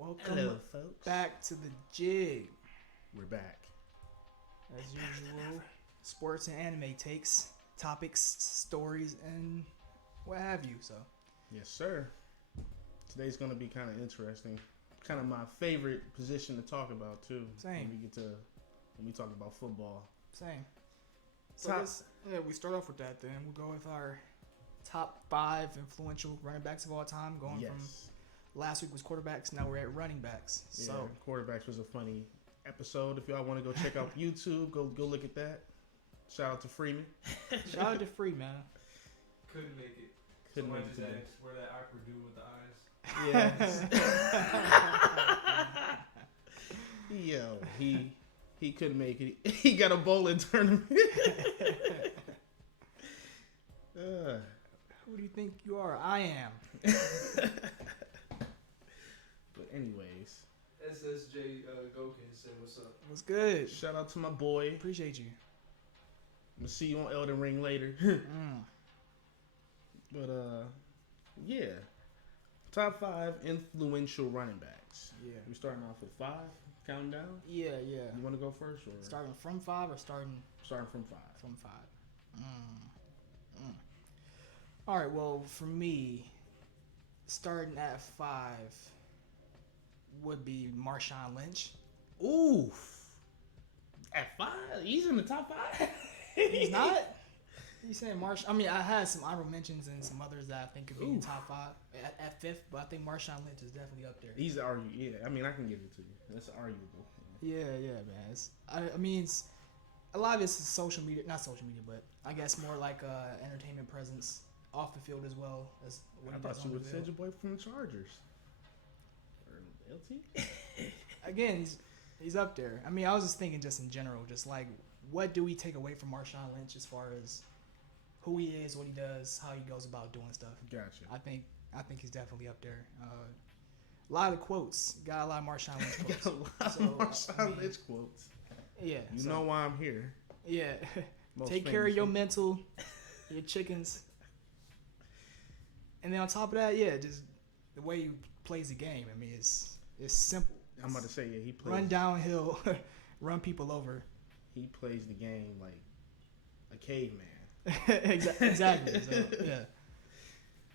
Welcome folks. back to the Jig. We're back. As usual, sports and anime takes, topics, stories, and what have you. So, Yes, sir. Today's going to be kind of interesting. Kind of my favorite position to talk about, too. Same. When we talk about football. same. So, we start off with that then. We'll go with our top 5 influential running backs of all time. Going from last week was quarterbacks, now we're at running backs. So, yeah, quarterbacks was a funny episode. If y'all want to go check out YouTube, go look at that. Shout out to Freeman. Shout out to Free, man. Couldn't make it. Couldn't make just it. asked where that awkward dude with the eyes. Yeah. Yo, he couldn't make it. He got a bowling tournament. Who do you think you are? I am. But anyways, SSJ Gokin said, "What's up?" What's good? shout out to my boy. Appreciate you. I'm gonna see you on Elden Ring later. But yeah, top 5 influential running backs. Yeah. We starting off with 5, counting down. Yeah. You want to go first, or Starting from 5 or starting starting from 5? from 5? All right. Well, for me, starting at 5 would be Marshawn Lynch. Oof. At 5, he's in the top 5. He's not. You saying Marsh? I mean, I had some honorable mentions and some others that I think could be in the top 5 at 5th, but I think Marshawn Lynch is definitely up there. He's arguable. Yeah, I mean, I can give it to you. That's arguable. Yeah, man. I mean, it's a lot of it's social media, not social media, but I guess more like entertainment presence off the field as well as what I he does thought on you the would field. say your boy from the Chargers. Or LT? Again, he's up there. I mean, I was just thinking just in general, just like what do we take away from Marshawn Lynch as far as who he is, what he does, how he goes about doing stuff. Gotcha. I think he's definitely up there. A lot of quotes. Got a lot of Marshawn Lynch quotes. Got a lot of Marshawn Lynch quotes. Yeah. You know why I'm here. Yeah. Most Take care of famously. your mental, your chickens. And then on top of that, yeah, just the way he plays the game. I mean, it's simple. I'm about to say, yeah, he plays. Run downhill, run people over. He plays the game like a caveman. Exactly. So, yeah.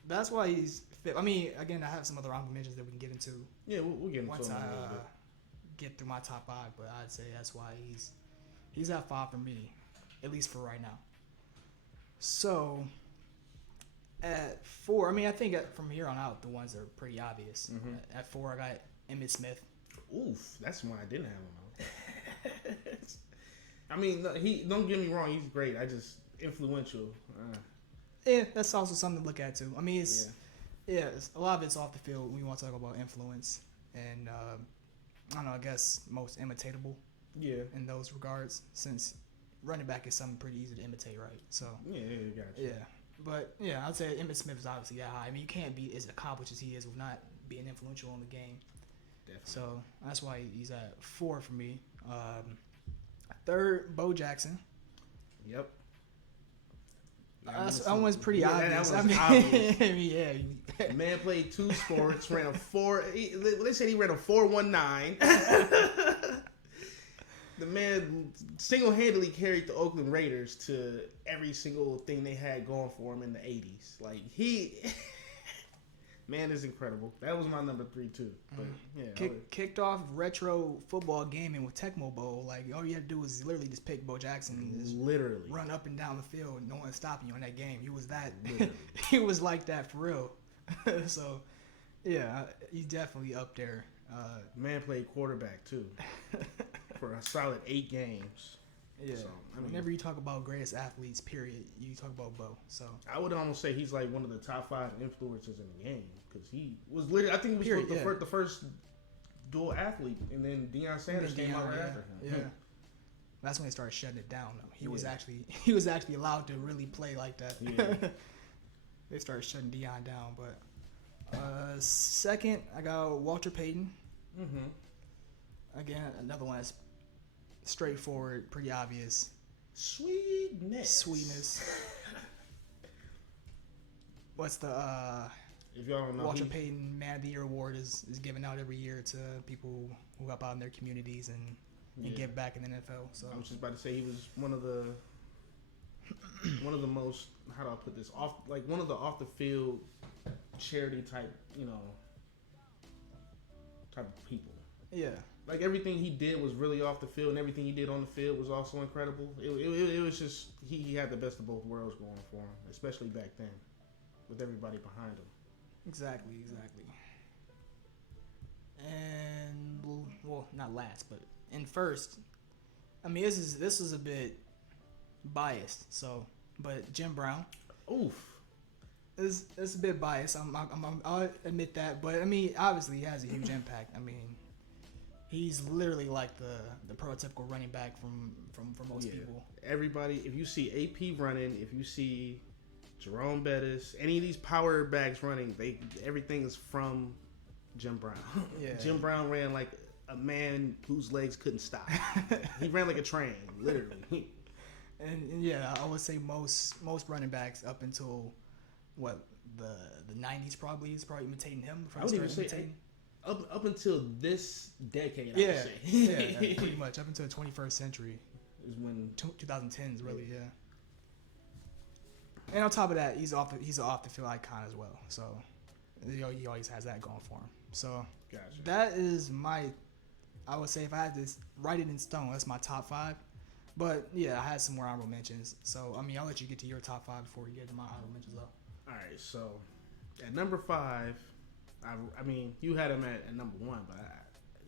That's why he's fit. I mean, again, I have some other honorable mentions that we can get into Yeah, we'll get into once him I in a little bit. get through my top 5. But I'd say that's why he's at 5 for me, at least for right now. So at 4, I mean, I think from here on out, the ones are pretty obvious. Mhm. At 4, I got Emmitt Smith. Oof, that's why I didn't have him on. I mean, he don't get me wrong, he's great. I just influential. Yeah, that's also something to look at too. I mean, it's a lot of it's off the field. We want to talk about influence and I don't know. I guess most imitatable Yeah. in those regards, since running back is something pretty easy to imitate, right? So Yeah, gotcha. yeah, but yeah, I'd say Emmitt Smith is obviously that high. I mean, you can't be as accomplished as he is with not being influential in the game. Definitely. So that's why he's at 4 for me. 3rd, Bo Jackson. Yep. That one's pretty obvious. That was obvious. I mean, yeah. Man played 2 sports, ran a 4. They said he ran a 4.19. The man single-handedly carried the Oakland Raiders to every single thing they had going for him in the 80s. Like, man is incredible. That was my number 3 too. But yeah, Kicked off retro football gaming with Tecmo Bowl. Like, all you had to do was literally just pick Bo Jackson and just literally run up and down the field. No one stopping you in that game. He was that. Literally. He was like that for real. So, yeah, he's definitely up there. Man played quarterback too for a solid 8 games. Yeah. So, I mean, whenever you talk about greatest athletes, period, you talk about Bo. So I would almost say he's like one of the top 5 influencers in the game because he was literally. I think he was the first dual athlete, and then Deion Sanders came out right after him. Yeah. That's when they started shutting it down. Though he was actually allowed to really play like that. Yeah. They started shutting Deion down. But 2nd, I got Walter Payton. Mm-hmm. Again, another one that's straightforward, pretty obvious. Sweetness. What's the If y'all don't know, Walter Payton Man of the Year Award is given out every year to people who help out in their communities and give back in the NFL. So I was just about to say he was one of the most, how do I put this, one of the off the field charity type, type of people. Yeah. Like everything he did was really off the field, and everything he did on the field was also incredible. It was just he had the best of both worlds going for him, especially back then, with everybody behind him. Exactly. And well, not last, but in first, I mean this is a bit biased. So, but Jim Brown. Oof. It's a bit biased. I'll admit that, but I mean obviously he has a huge impact. I mean. He's literally like the prototypical running back for most people. Everybody, if you see AP running, if you see Jerome Bettis, any of these power backs running, everything is from Jim Brown. Yeah. Jim Brown ran like a man whose legs couldn't stop. He ran like a train, literally. And yeah, I would say most running backs up until what the 90s probably is imitating him. I would even say up until this decade, I would say. Yeah, pretty much. Up until the 21st century. Is when 2010s, really, yeah. And on top of that, he's an off the field icon as well. So he always has that going for him. So gotcha. That is I would say if I had to write it in stone, that's my top 5. But yeah, I had some more honorable mentions. So I mean, I'll let you get to your top 5 before we get to my honorable mentions though. All right, so at number 5. I mean, you had him at number 1, but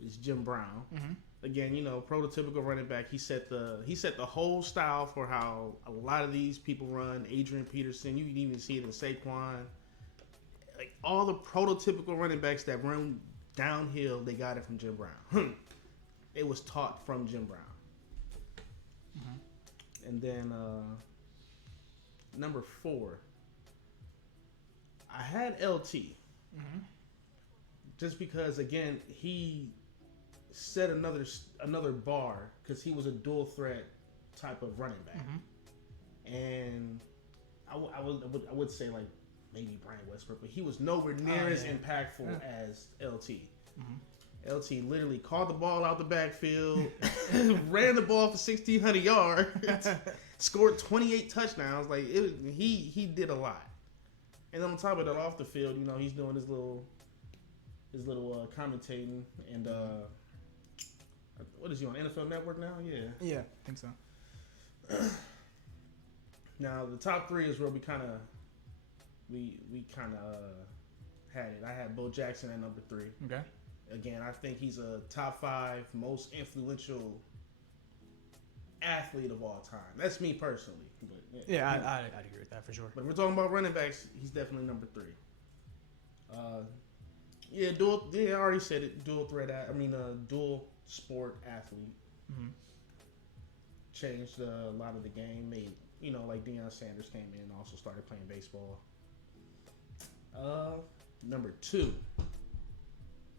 it's Jim Brown. Mm-hmm. Again, prototypical running back. He set the whole style for how a lot of these people run. Adrian Peterson, you can even see it in Saquon. Like all the prototypical running backs that run downhill, they got it from Jim Brown. It was taught from Jim Brown. Mm-hmm. And then number 4, I had LT. Mm-hmm. Just because, again, he set another bar because he was a dual threat type of running back, and I would say like maybe Brian Westbrook, but he was nowhere near as impactful as LT. Mm-hmm. LT literally caught the ball out the backfield, ran the ball for 1,600 yards, scored 28 touchdowns. Like he did a lot, and on top of that, off the field, he's doing his little commentating and what is he on NFL Network now? Yeah, I think so. Now the top 3 is where we kind of had it. I had Bo Jackson at number 3. Okay. Again, I think he's a top 5 most influential athlete of all time. That's me personally. But I'd agree with that for sure. But if we're talking about running backs, he's definitely number 3. I already said it. Dual sport athlete. Mm-hmm. Changed a lot of the game. Made like Deion Sanders came in and also started playing baseball. Number 2.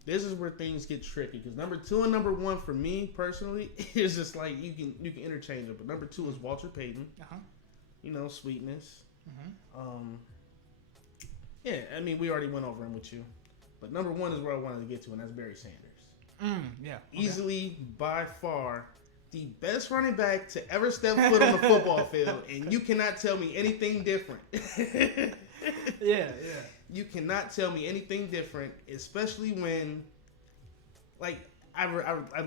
This is where things get tricky because number 2 and number 1 for me personally is just like you can interchange it. But number 2 is Walter Payton. Sweetness. Mm-hmm. Yeah, I mean we already went over him with you. But number 1 is where I wanted to get to, and that's Barry Sanders. Yeah. Okay. Easily, by far, the best running back to ever step foot on the football field, and you cannot tell me anything different. Yeah. You cannot tell me anything different, especially when, like, I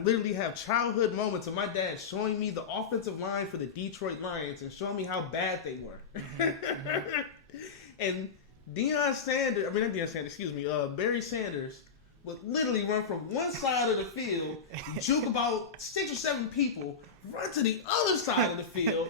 literally have childhood moments of my dad showing me the offensive line for the Detroit Lions and showing me how bad they were. Mm-hmm. And Barry Sanders would literally run from one side of the field, juke about 6 or 7 people, run to the other side of the field,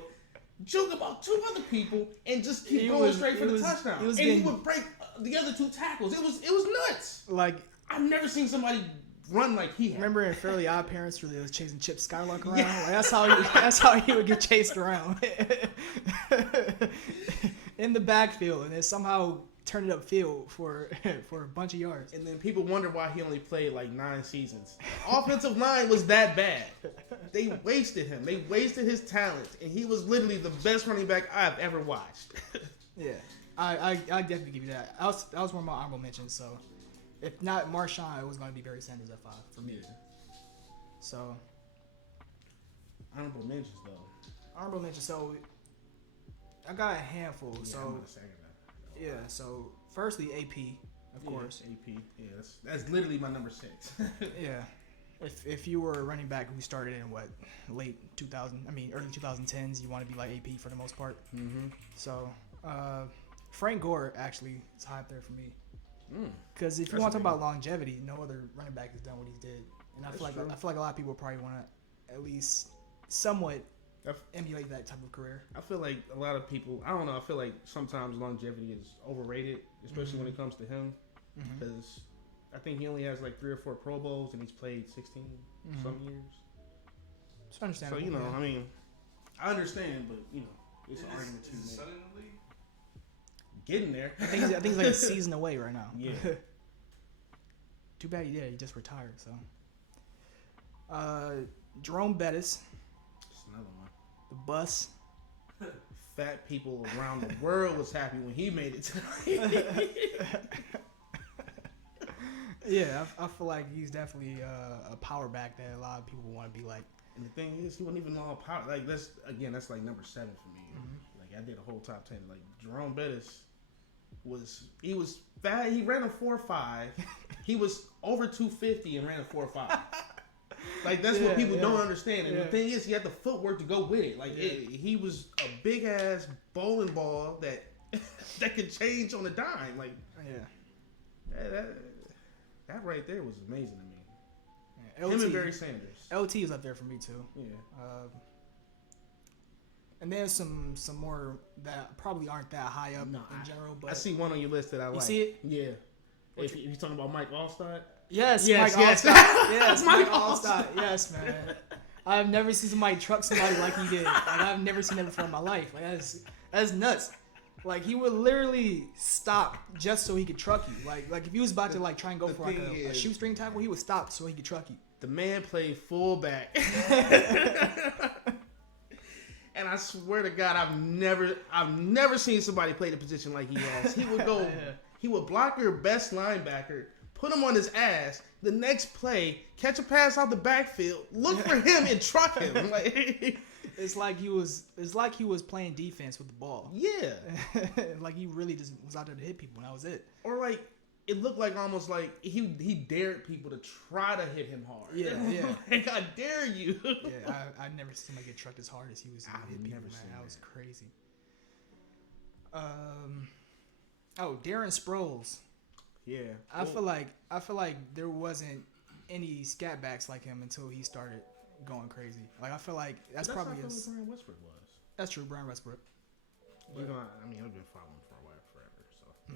juke about 2 other people, and just keep going straight for the touchdown. He would break the other 2 tackles. It was nuts. Like I've never seen somebody run like he had. Remember in Fairly Odd Parents where they was chasing Chip Skylark around? Yeah. Like, that's how he would get chased around in the backfield, and then somehow turn it upfield for a bunch of yards. And then people wonder why he only played like 9 seasons. Offensive line was that bad. They wasted him. They wasted his talent, and he was literally the best running back I've ever watched. Yeah. I definitely give you that. That was one of my honorable mentions. So, if not Marshawn, it was going to be Barry Sanders at 5 for me. Yeah. So, Honorable mentions though. honorable mentions. So, I got a handful. Yeah, so, I'm gonna second that. yeah. So, firstly, AP, of course. AP. Yeah, that's literally my number 6. Yeah. If you were a running back who started in early 2010s, you want to be like AP for the most part. Mm-hmm. So, Frank Gore actually is high up there for me. Because if you That's want to talk amazing. about longevity, no other running back has done what he did, and I That's feel like true. a lot of people probably want to at least somewhat I've- emulate that type of career. I feel like a lot of people. I don't know. I feel like sometimes longevity is overrated, especially when it comes to him, because I think he only has like 3 or 4 Pro Bowls and he's played 16 some years. It's So understandable. you know, yeah. I mean, I understand, but you know, it's an argument Is to his make. son in the league? Getting there. I think he's like a season away right now. Yeah. Too bad he did. He just retired. So, Jerome Bettis, It's another one. the bus. Fat people around the world was happy when he made it to Yeah, I feel like he's definitely a power back that a lot of people want to be like. And the thing is, he wasn't even all power. Like that's like number 7 for me. Like I did a whole top 10. Like Jerome Bettis was fat. He ran a 4.5. He was over 250 and ran a 4.5. Like that's what people don't understand. And the thing is, he had the footwork to go with it. Like he was a big ass bowling ball that that could change on a dime. Like that right there was amazing to me. LT, Him and Barry Sanders. LT is up there for me too. Yeah. And then some more that probably aren't that high up in general. But I see one on your list that I like. You see it? Yeah. If you're talking about Mike Allstott. Yes, Yes, Mike yes. Allstott. Yes, Mike Mike Allstott. Yes, man. I've never seen somebody truck somebody like he did. Like I've never seen that before in my life. Like that's nuts. Like he would literally stop just so he could truck you. Like if he was about to like try and go for like a shoestring tackle, he would stop so he could truck you. The man played fullback. And I swear to God, I've never seen somebody play the position like he has. He would go, he would block your best linebacker, put him on his ass. The next play, catch a pass out the backfield, look for him and truck him. Like, it's like he was playing defense with the ball. Yeah. Like he really just was out there to hit people, and that was it. Or like it looked like almost like he dared people to try to hit him hard. Yeah. Like I dare you. Yeah, I never seen somebody get trucked as hard as he was hitting people, man. That was crazy. Darren Sproles. Yeah. I feel like there wasn't any scat backs like him until he started going crazy. Like I feel like that's probably how his. Brian Westbrook was. That's true, Brian Westbrook. I've been following him for a while, forever. So.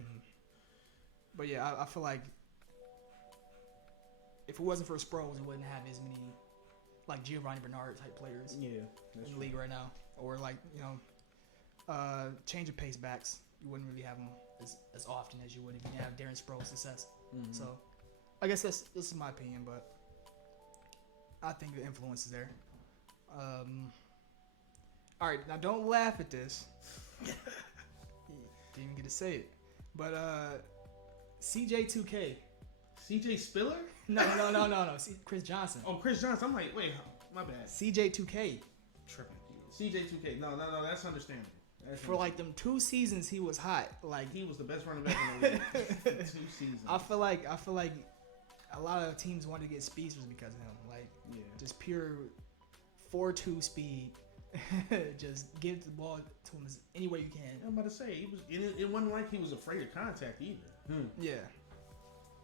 But yeah, I feel like if it wasn't for Sproles, we wouldn't have as many like Giovanni Bernard type players Yeah, in the league right now, or like change of pace backs. You wouldn't really have them as often as you would if you didn't have Darren Sproles' success. So I guess this is my opinion, but I think the influence is there. All right, now don't laugh at this. Didn't even get to say it, but CJ2K. CJ Spiller? No. Chris Johnson. Oh, Chris Johnson. I'm like, wait, my bad. CJ2K. Tripping. CJ2K. No, that's understandable. For like them 2 seasons, he was hot. Like he was the best running back in the league. 2 seasons. I feel like a lot of teams wanted to get speedsters because of him. Like just pure 4.2 speed. Just give the ball to him any way you can. I'm about to say it wasn't like he was afraid of contact either. Yeah.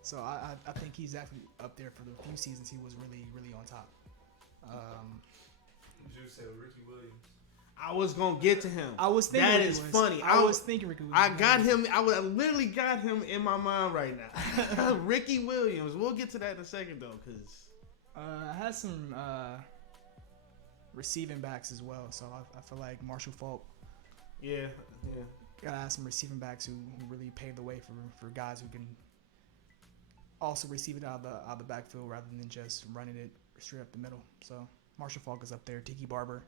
So I think he's definitely up there for the few seasons he was really, really on top. You said Ricky Williams. I was gonna get to him. I was thinking that Ricky is Williams. funny. I was thinking Ricky Williams. I got him. I literally got him in my mind right now. Ricky Williams. We'll get to that in a second though, because I had some receiving backs as well. So I feel like Marshall Faulk. Yeah. Gotta have some receiving backs who really paved the way for guys who can also receive it out of the backfield rather than just running it straight up the middle. So Marshall Faulk is up there. Tiki Barber.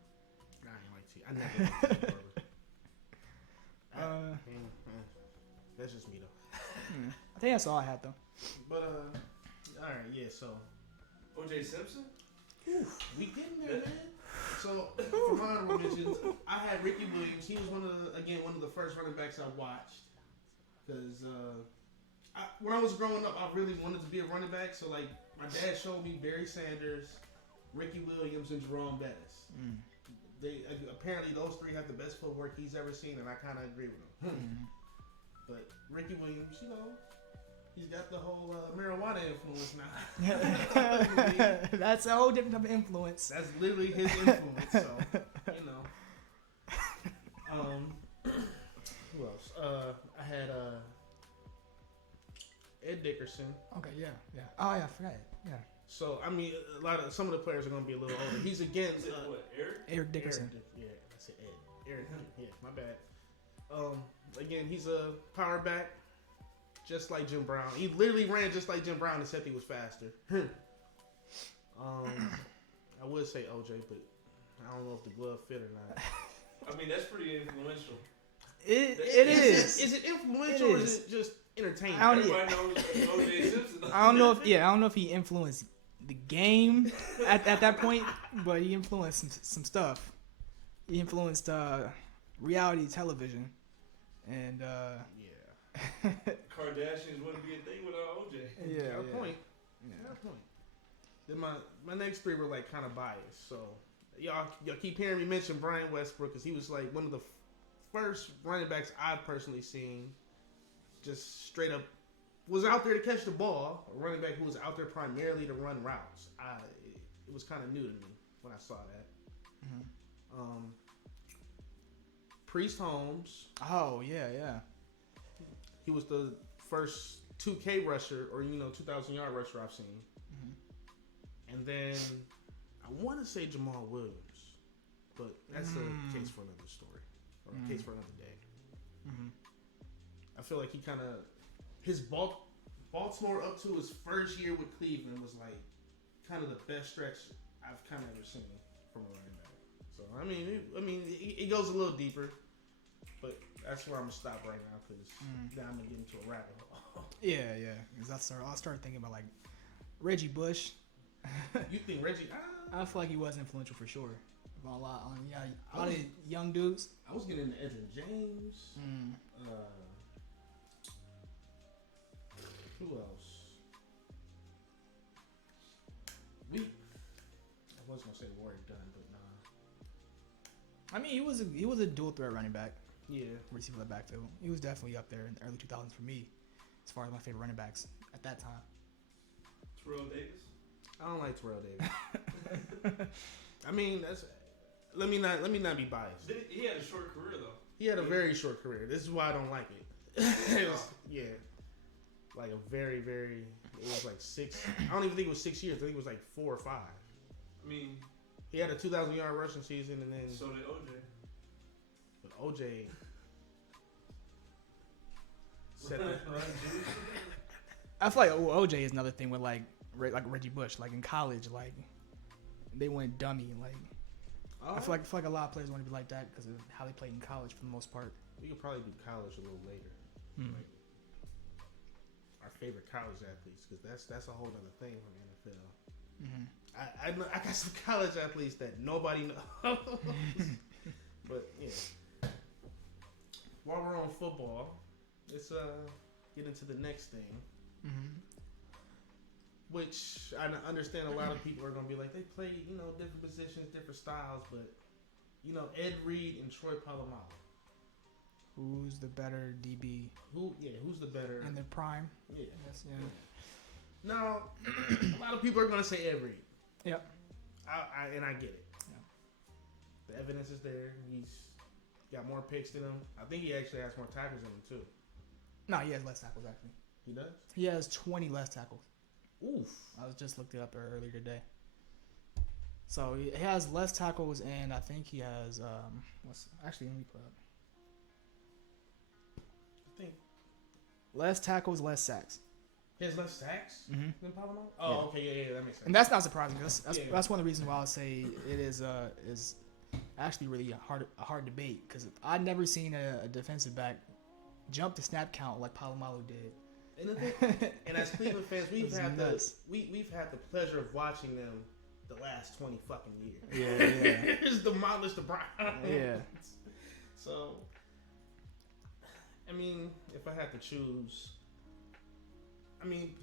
I never liked Tiki Barber. That's just me though. I think that's all I had though. But all right, yeah. So O.J. Simpson. we getting there, man. So for my honorable mentions, I had Ricky Williams. He was one of the first running backs I watched because when I was growing up, I really wanted to be a running back. So like my dad showed me Barry Sanders, Ricky Williams, and Jerome Bettis. They apparently those three have the best footwork he's ever seen, and I kind of agree with him. But Ricky Williams, you know, he's got the whole marijuana influence now. That's a whole different type of influence. That's literally his influence. So you know. Who else? I had Ed Dickerson. Okay, yeah. Oh yeah, I forgot it. Yeah. So I mean, some of the players are going to be a little older. He's against What, Eric? Eric Dickerson. Yeah, I said Ed. Eric. Yeah, my bad. Again, he's a power back, just like Jim Brown. He literally ran just like Jim Brown, except he was faster. I would say OJ, but I don't know if the glove fit or not. I mean, that's pretty influential. It is. Is it influential or is it just entertaining? Everybody knows O.J. Simpson. I don't know if he influenced the game at that point, but he influenced some stuff. He influenced reality television, and Kardashians wouldn't be a thing without O.J. Yeah, Got a point. Got a point. Then my next three were like kind of biased, so y'all keep hearing me mention Brian Westbrook because he was like one of the first running backs I've personally seen, just straight up was out there to catch the ball. A running back who was out there primarily to run routes. It was kind of new to me when I saw that. Priest Holmes. Oh yeah. He was the first 2K rusher or 2,000-yard rusher I've seen. And then I want to say Jamal Williams, but that's a case for another story or a case for another day. I feel like he kind of his Baltimore up to his first year with Cleveland was like kind of the best stretch I've kind of ever seen from a running back. So I mean, it goes a little deeper, but that's where I'm gonna stop right now because now I'm gonna get into a rabbit hole. Yeah. Because I'll start thinking about like Reggie Bush. You think Reggie? I feel like he was influential for sure. A lot of young dudes. I was getting into Edgerrin James. Who else? I was gonna say Warrick Dunn, but nah. I mean, he was a dual threat running back. Yeah. Receiver the backfield. He was definitely up there in the early 2000s for me, as far as my favorite running backs at that time. Terrell Davis. I don't like Terrell Davis. I mean, let me not be biased. He had a short career though. He had a very short career. This is why I don't like it. Yeah. Like a very, very. It was like 6. I don't even think it was 6 years. I think it was like 4 or 5. I mean, he had a 2,000-yard rushing season, and then so did O.J. But OJ set the. I feel like OJ is another thing with like Reggie Bush. Like in college, like they went dummy. Like I feel like a lot of players want to be like that because of how they played in college for the most part. We could probably do college a little later. Like our favorite college athletes, because that's a whole other thing from the NFL. I got some college athletes that nobody knows. But yeah. While we're on football, let's get into the next thing. Which I understand a lot of people are going to be like, they play, different positions, different styles, but, Ed Reed and Troy Polamalu. Who's the better DB? Who's the better? In their prime? Yeah. Yes, Now, a lot of people are going to say Ed Reed. Yep. And I get it. Yeah. The evidence is there. He's got more picks than him. I think he actually has more tackles than him, too. No, he has less tackles, actually. He does? He has 20 less tackles. Oof. I was just looked it up earlier today. So he has less tackles, and I think he has let me put up. I think Less tackles, less sacks. he has less sacks Mhm. than Polamalu? Oh, okay, yeah, that makes sense. And that's not surprising. That's Yeah. that's one of the reasons why I say it is actually really a hard debate because I've never seen a defensive back jump the snap count like Polamalu did. And the thing, and as Cleveland fans, we've had the pleasure of watching them the last 20 fucking years. Yeah. Just demolish the Browns. Yeah. So, I mean, if I had to choose, I mean,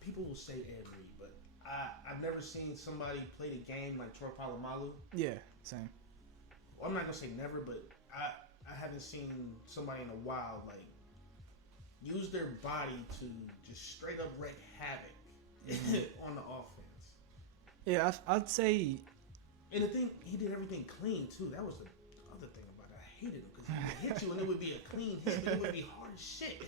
people will say Ed Reed, but I've never seen somebody play the game like Troy Polamalu. Yeah, same. Well, I'm not gonna say never, but I haven't seen somebody in a while like use their body to just straight up wreak havoc on the offense. Yeah, I'd say. And the thing, he did everything clean too. That was the other thing about it. I hated him because he would hit you and it would be a clean hit, but it would be hard as shit.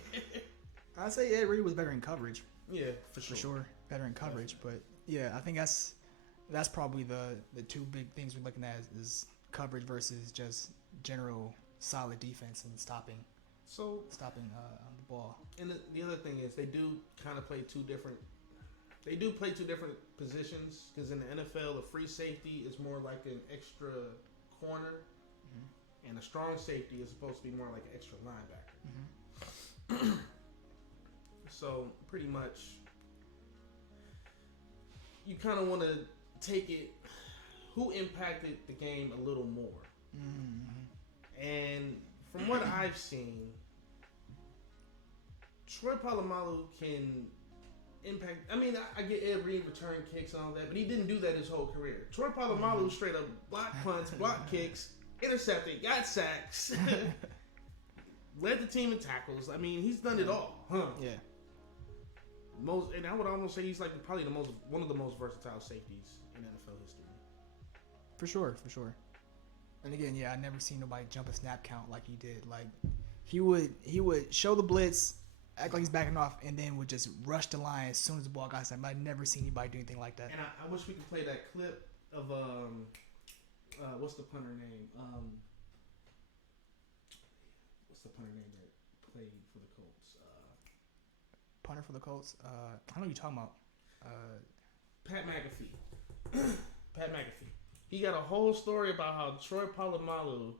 I'd say Ed Reed was better in coverage. Yeah, for sure, better in coverage. But yeah, I think that's probably the two big things we're looking at is coverage versus just general solid defense and stopping on the ball. And the other thing is they do kind of play two different positions because in the NFL, a free safety is more like an extra corner, and a strong safety is supposed to be more like an extra linebacker. So pretty much, you kind of want to take it. Who impacted the game a little more? And from what I've seen, Troy Polamalu can impact. I mean, I get Ed Reed return kicks and all that, but he didn't do that his whole career. Troy Polamalu straight up block punts, block kicks, intercepted, got sacks, led the team in tackles. I mean, he's done it all, Yeah. And I would almost say he's like probably one of the most versatile safeties in NFL history. For sure. And again, yeah, I never seen nobody jump a snap count like he did. Like he would show the blitz, act like he's backing off, and then would just rush the line as soon as the ball got snapped. I've never seen anybody do anything like that. And I wish we could play that clip of what's the punter name? What's the punter name that played for the Colts? Punter for the Colts. I don't know what you're talking about. Pat McAfee. Pat McAfee. He got a whole story about how Troy Polamalu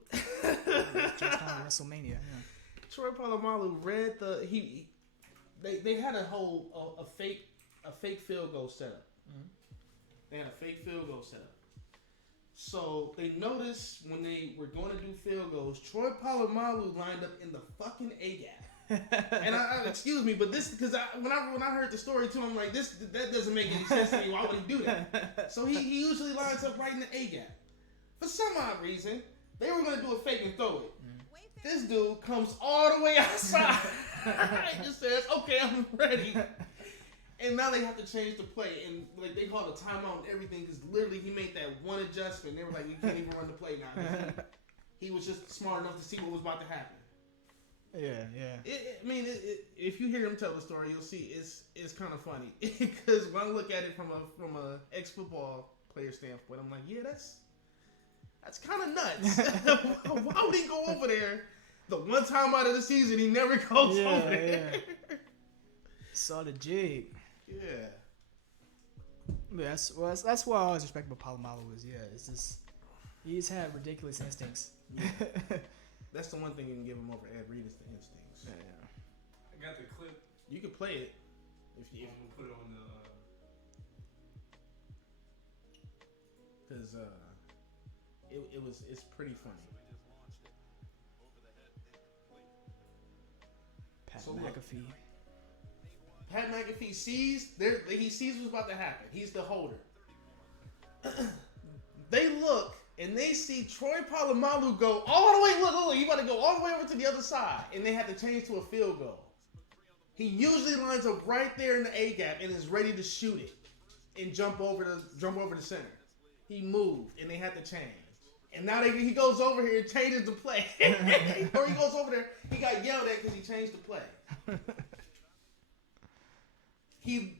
just on WrestleMania. Yeah. Troy Polamalu read they had a fake field goal setup. They had a fake field goal setup. So they noticed when they were going to do field goals, Troy Polamalu lined up in the fucking A gap. And I excuse me, but this because when I heard the story too, I'm like, that doesn't make any sense to me. Why would he do that? So he usually lines up right in the A gap. For some odd reason, they were gonna do a fake and throw it. This dude comes all the way outside. He just says, "Okay, I'm ready." And now they have to change the play, and like they called a timeout and everything because literally he made that one adjustment. They were like, "We can't even run the play now." He was just smart enough to see what was about to happen. Yeah. If you hear him tell the story, you'll see it's kind of funny because when I look at it from a ex-football player standpoint, I'm like, yeah, that's kind of nuts. Why would he go over there? The one time out of the season, he never goes over there. Yeah. Saw the jig. Yeah. That's what I always respect about Polamalu is it's just he's had ridiculous instincts. That's the one thing you can give him over Ed Reed is the instincts. Yeah. I got the clip. You can play it if you put it on the. because it's pretty funny. Pat So McAfee. Pat McAfee sees what's about to happen. He's the holder. They look and they see Troy Polamalu go all the way. Look, he about to go all the way over to the other side, and they had to change to a field goal. He usually lines up right there in the A gap and is ready to shoot it and jump over the center. He moved and they had to change. And now he goes over here and changes the play. Or he goes over there, he got yelled at because he changed the play. He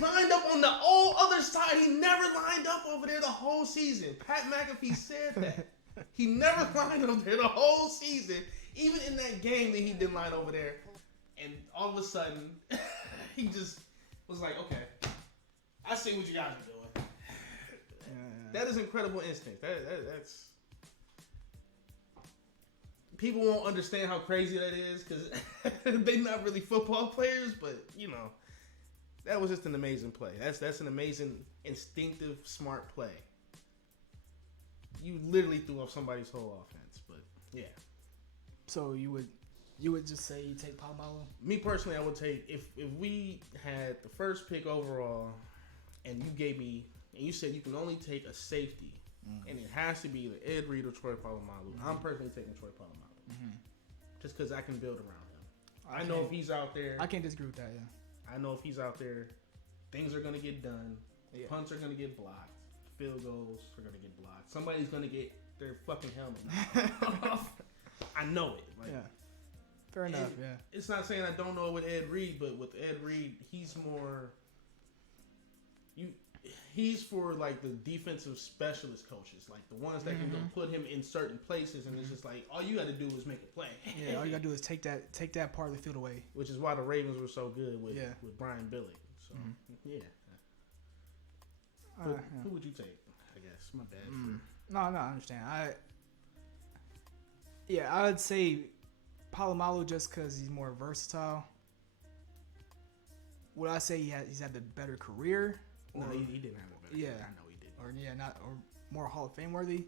lined up on the whole other side. He never lined up over there the whole season. Pat McAfee said that. He never lined up there the whole season. Even in that game that he didn't line over there. And all of a sudden, he just was like, okay, I see what you guys are doing. That is incredible instinct. That's people won't understand how crazy that is because they're not really football players, but you know, that was just an amazing play. That's an amazing, instinctive, smart play. You literally threw off somebody's whole offense, but yeah. So you would just say you take Polamalu? Me personally, I would take if we had the first pick overall, and you gave me and you said you can only take a safety, and it has to be either Ed Reed or Troy Polamalu. I'm personally taking Troy Polamalu, just because I can build around him. I know if he's out there, I can't disagree with that. Yeah, I know if he's out there, things are gonna get done. Yeah. Punts are gonna get blocked. Field goals are gonna get blocked. Somebody's gonna get their fucking helmet knocked off. I know it. Like, yeah. Fair enough. Yeah. It's not saying I don't know with Ed Reed, but with Ed Reed, he's more. He's for like the defensive specialist coaches, like the ones that can go put him in certain places, and it's just like all you got to do is make a play. Yeah, all you got to do is take that part of the field away. Which is why the Ravens were so good with Brian Billick. So yeah. Who would you take? I guess my bad. No, I understand. I would say Polamalu just because he's more versatile. Would I say he's had the better career? No, he didn't have a better career. I know he did. Or more Hall of Fame worthy.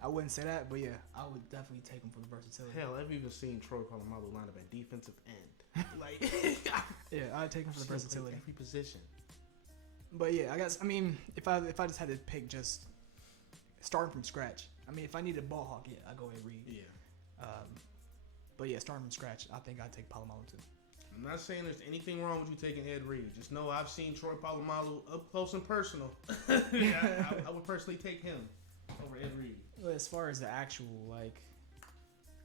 I wouldn't say that, but yeah, I would definitely take him for the versatility. Hell, I've even seen Troy Polamalu line up at defensive end. Like, yeah, I'd take him for the versatility. Every position. But yeah, I mean, if I just had to pick just starting from scratch. I mean, if I needed a ball hawk, yeah, I'd go Ed Reed. Yeah. But yeah, starting from scratch, I think I'd take Polamalu too. I'm not saying there's anything wrong with you taking Ed Reed. Just know I've seen Troy Polamalu up close and personal. I would personally take him over Ed Reed. Well, as far as the actual, like,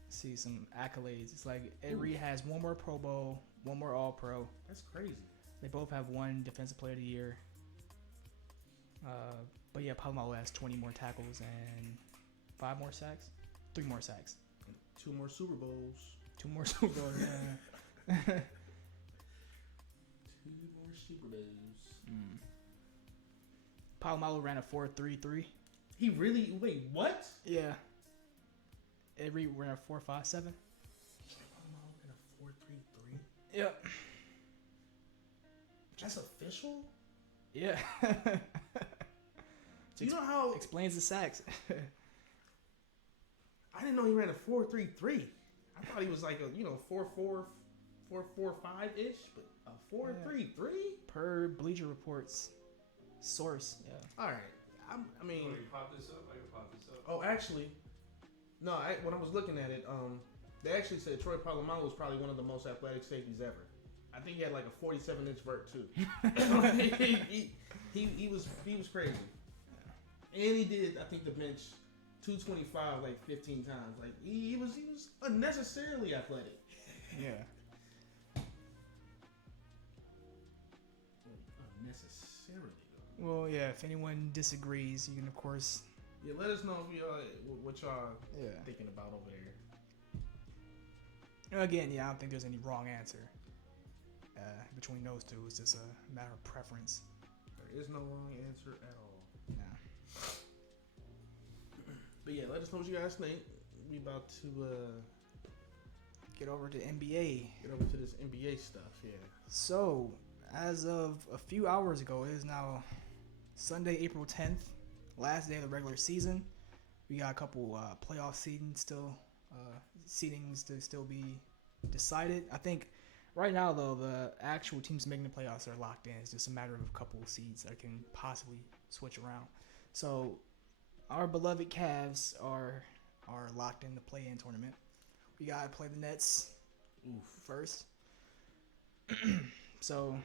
see some accolades, it's like Ed Reed has one more Pro Bowl, one more All-Pro. That's crazy. They both have one Defensive Player of the Year. But yeah, Polamalu has 20 more tackles and 5 more sacks, 3 more sacks, and 2 more Super Bowls. 2 more Super Bowls. Yeah. 2 more Super Bowls. Polamalu ran a 4.33. He really? Wait, what? Yeah. Ed Reed ran a 4.57. Polamalu ran a 4.33. Yep. That's official? Yeah. Do you know how explains the sacks? I didn't know he ran a 4.33. I thought he was like a 4.4, 4.45 ish, but a 4.33 per Bleacher Report's source. Yeah. All right. I mean. You pop this up? I can pop this up. Oh, actually, no. When I was looking at it, they actually said Troy Polamalu was probably one of the most athletic safeties ever. I think he had like a 47-inch vert too. he was crazy, and he did I think the bench 225 like 15 times. Like he was unnecessarily athletic. Yeah. Unnecessarily though. Well, yeah. If anyone disagrees, you can of course. Yeah, let us know what y'all Yeah. thinking about over there. Again, yeah, I don't think there's any wrong answer between those two. It's just a matter of preference. There is no wrong answer at all. Yeah. But yeah, let us know what you guys think. We about to get over to NBA. Get over to this NBA stuff, yeah. So, as of a few hours ago, it is now Sunday, April 10th, last day of the regular season. We got a couple playoff seedings to still be decided. I think right now, though, the actual teams making the playoffs are locked in. It's just a matter of a couple of seeds that can possibly switch around. So, our beloved Cavs are locked in the play-in tournament. We got to play the Nets first. So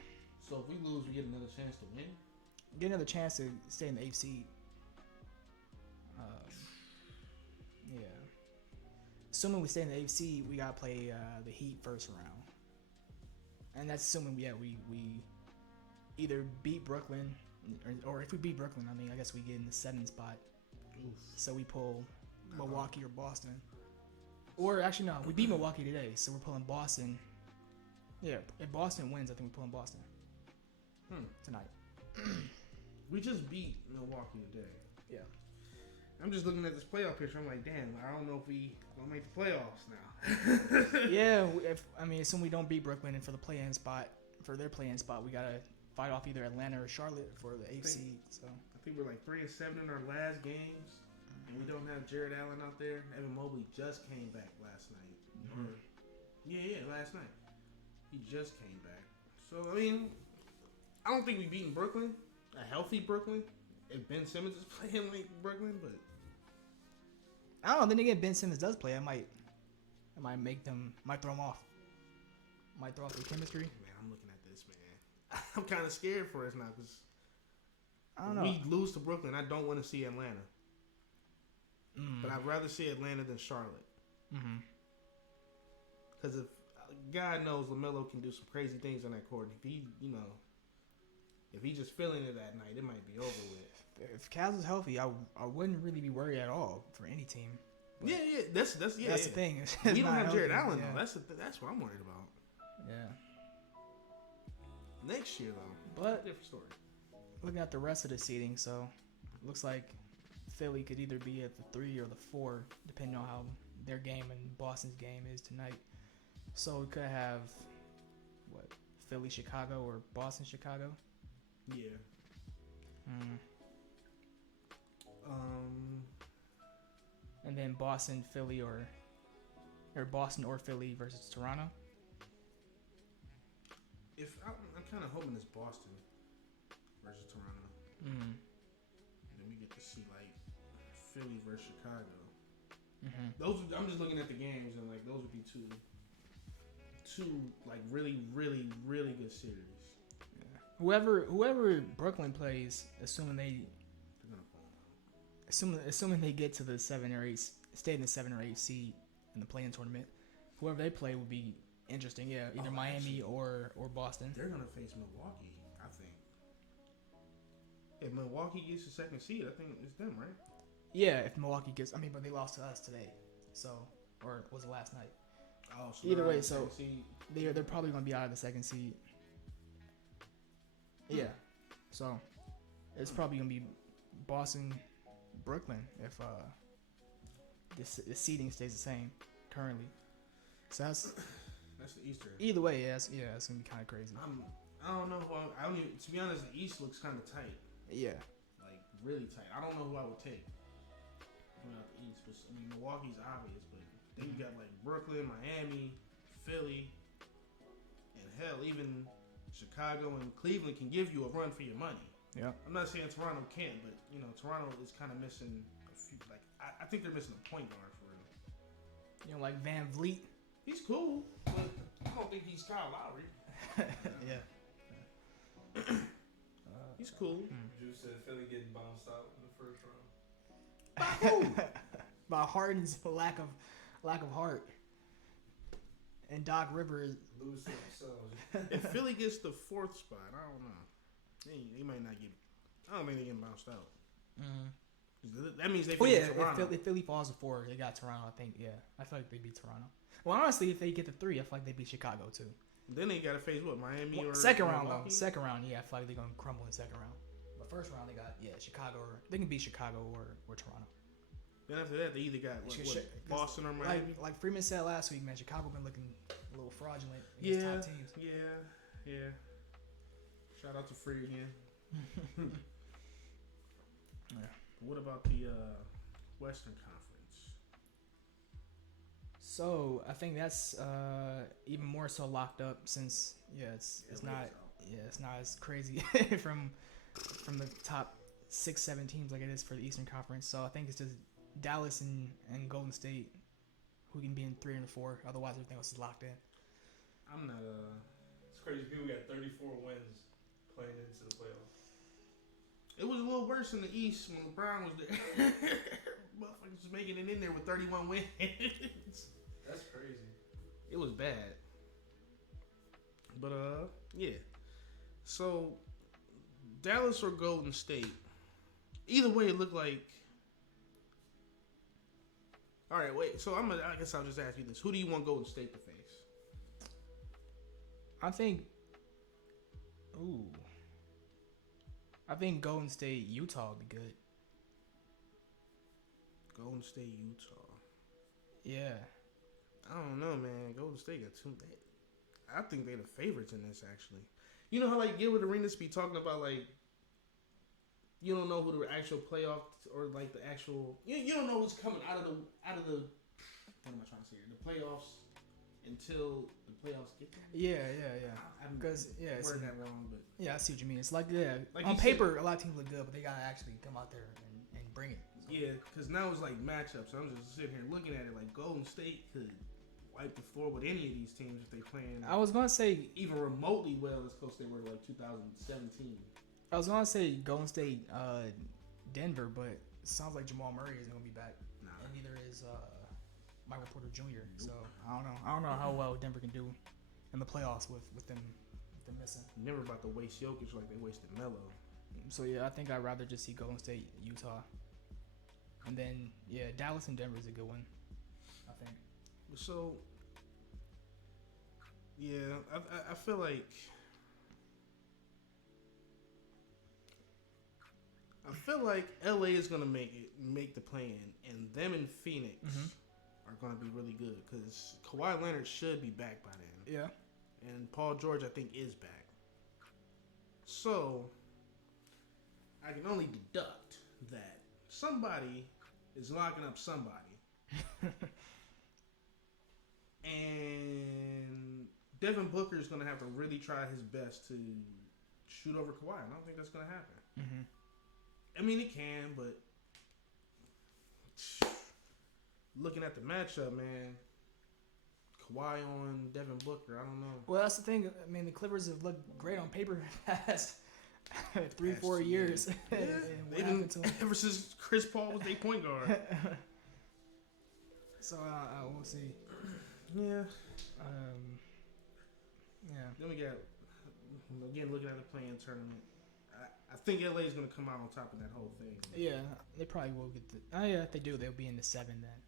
if we lose, we get another chance to win? Get another chance to stay in the 8th seed. Yeah. Assuming we stay in the 8th seed, we got to play the Heat first round. And that's assuming, we either beat Brooklyn, or if we beat Brooklyn, I guess we get in the 7th spot. Oof. So we pull Milwaukee or Boston. Or actually, no, we beat Milwaukee today, so we're pulling Boston. Yeah, if Boston wins, I think we're pulling Boston tonight. We just beat Milwaukee today. Yeah. I'm just looking at this playoff picture. I'm like, damn, I don't know if we gonna make the playoffs now. Yeah, assume we don't beat Brooklyn and for the play-in spot, for their play-in spot, we gotta fight off either Atlanta or Charlotte for the 8th seed. So I think we're like 3-7 in our last games, and we don't have Jared Allen out there. Evan Mobley just came back last night. Mm-hmm. Last night he just came back. So I mean, I don't think we beaten Brooklyn, a healthy Brooklyn. If Ben Simmons is playing like Brooklyn, but I don't know. Then again, Ben Simmons does play. I might throw him off. Might throw off the chemistry. Man, I'm looking at this, man. I'm kind of scared for us now because I don't know. we lose to Brooklyn. I don't want to see Atlanta, but I'd rather see Atlanta than Charlotte. Because if God knows LaMelo can do some crazy things on that court. If he just feeling it that night, it might be over with. If Cavs was healthy, I wouldn't really be worried at all for any team. But That's the thing. We don't have Jared Allen yeah. though. That's what I'm worried about. Yeah. Next year though, But different story. looking at the rest of the seeding, so looks like Philly could either be at the 3 or the 4, depending on how their game and Boston's game is tonight. So we could have Philly, Chicago, or Boston, Chicago. Yeah. And then Boston, Philly, or Boston or Philly versus Toronto. I'm kind of hoping it's Boston versus Toronto. Then we get to see like Philly versus Chicago. I'm just looking at the games and like those would be two like really, really, really good series. Yeah. Whoever Brooklyn plays, assuming they get to the 7 or 8, stay in the 7 or 8 seed in the play-in tournament, whoever they play would be interesting. Yeah, either Miami or Boston. They're gonna face Milwaukee, I think. If Milwaukee gets the 2nd seed, I think it's them, right? Yeah, if Milwaukee gets, but they lost to us today, or was it last night? Oh, so either way, so they're probably gonna be out of the 2nd seed. Yeah, so it's probably gonna be Boston, Brooklyn if the seeding stays the same currently. So that's the Eastern. Either way, it's gonna be kind of crazy. I don't know who I don't even, to be honest, the East looks kind of tight. Yeah, like really tight. I don't know who I would take. Out the East, but Milwaukee's obvious, but then you got like Brooklyn, Miami, Philly, and hell, even Chicago and Cleveland can give you a run for your money. Yeah, I'm not saying Toronto can't, but Toronto is kind of missing a few. Like I think they're missing a point guard for real. Like Van Vliet. He's cool, but I don't think he's Kyle Lowry. Yeah. He's cool. Drew said Philly getting bounced out in the first round. By who? By Harden's lack of heart. And Doc Rivers lose to themselves. If Philly gets the 4th spot, I don't know. They might not get. I don't think they get bounced out. That means they. If Philly falls to 4, they got Toronto. I think. Yeah, I feel like they beat Toronto. Well, honestly, if they get to 3, I feel like they beat Chicago too. Then they got to face Miami or second round Milwaukee? though. Second round, yeah, I feel like they're gonna crumble in the second round. But first round, they got Chicago or they can beat Chicago or Toronto. Then after that, they either got Boston or Miami. Like Freeman said last week, man, Chicago been looking a little fraudulent against top teams. Yeah. Shout out to Free again. Yeah. What about the Western Conference? So I think that's even more so locked up since it's not as crazy from the top 6-7 teams like it is for the Eastern Conference. So I think it's just Dallas and Golden State who can be in 3 and 4. Otherwise, everything else is locked in. I'm not It's crazy. People got 34 wins playing into the playoffs. It was a little worse in the East when LeBron was there. Motherfuckers was making it in there with 31 wins. That's crazy. It was bad. But yeah. So Dallas or Golden State. Either way, it looked like. All right, wait. So I guess I'll just ask you this: who do you want Golden State to face? I think Golden State, Utah would be good. Golden State, Utah. Yeah. I don't know, man. Golden State got too. I think they're the favorites in this. Actually, you know how like Gilbert Arenas be talking about like you don't know who the actual playoff or like the actual you don't know who's coming out of the what am I trying to say here? The playoffs until the playoffs get there. Yeah. I'm Because wording that wrong, but yeah, I see what you mean. It's like Like on you paper, a lot of teams look good, but they gotta actually come out there and bring it. So. yeah, because now it's like matchups. I'm just sitting here looking at it like Golden State could wipe the floor with any of these teams if they playing. I was gonna say even remotely well as close they were to like 2017. I was gonna say Golden State, Denver, but it sounds like Jamal Murray isn't gonna be back, Nah. and neither is Michael Porter Jr. So I don't know how well Denver can do in the playoffs with them missing. Never about to waste Jokic like they wasted Melo. So yeah, I think I'd rather just see Golden State, Utah, and then yeah, Dallas and Denver is a good one. I think. So yeah, I feel like LA is gonna make the play-in, and them in Phoenix are gonna be really good because Kawhi Leonard should be back by then. Yeah. And Paul George, I think, is back. So, I can only deduct that somebody is locking up somebody. And Devin Booker is going to have to really try his best to shoot over Kawhi. And I don't think that's going to happen. Mm-hmm. I mean, it can, but looking at the matchup, man, Kawhi on Devin Booker, I don't know. Well, that's the thing. I mean, the Clippers have looked great on paper the past 3-4 years. Yeah. What happened to them? Ever since Chris Paul was their point guard. So we'll see. Yeah. Yeah. Then we got, again, looking at the play-in tournament. I think LA is going to come out on top of that whole thing. Yeah, they probably will get the. Oh yeah, if they do, they'll be in the 7 then.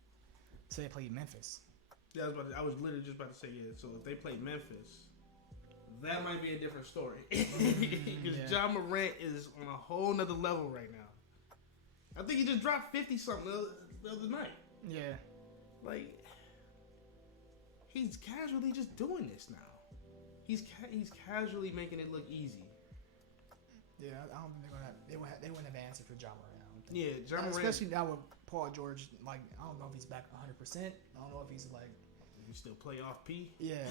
So they play Memphis. Yeah, I was literally just about to say, yeah. So if they play Memphis, that might be a different story. Because Ja Morant is on a whole nother level right now. I think he just dropped 50-something the other night. Yeah. Like, he's casually just doing this now. He's casually making it look easy. Yeah, I don't think they wouldn't have an answer for Ja Morant. I don't think. Yeah, Ja Morant. Especially now with Paul George. Like, I don't know if he's back 100%. I don't know if he's like. You still play off P? Yeah.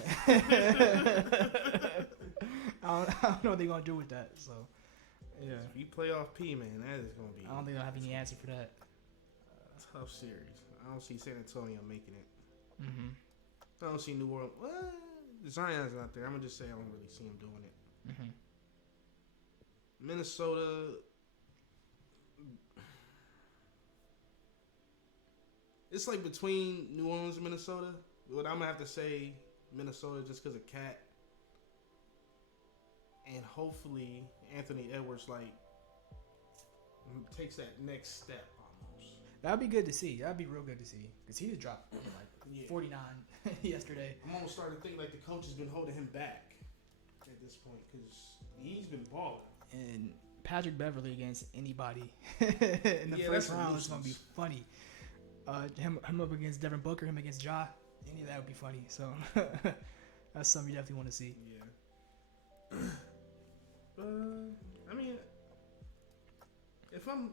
I don't know what they're gonna do with that. So. Yeah. If you play off P, man, that is gonna be. I don't think they'll have any answer for that. Tough series. I don't see San Antonio making it. Mm-hmm. I don't see New Orleans. Well, Zion's not there. I'm gonna just say I don't really see him doing it. Mm-hmm. Minnesota. It's like between New Orleans and Minnesota. But I'm gonna have to say Minnesota just because of Cat. And hopefully Anthony Edwards like takes that next step almost. That'd be good to see. That'd be real good to see because he just dropped like 49 yesterday. I'm almost starting to think like the coach has been holding him back at this point because he's been balling. And Patrick Beverly against anybody in the first round is gonna be funny. Him up against Devin Booker, him against Ja, any of that would be funny. So that's something you definitely want to see. Yeah. I mean, if I'm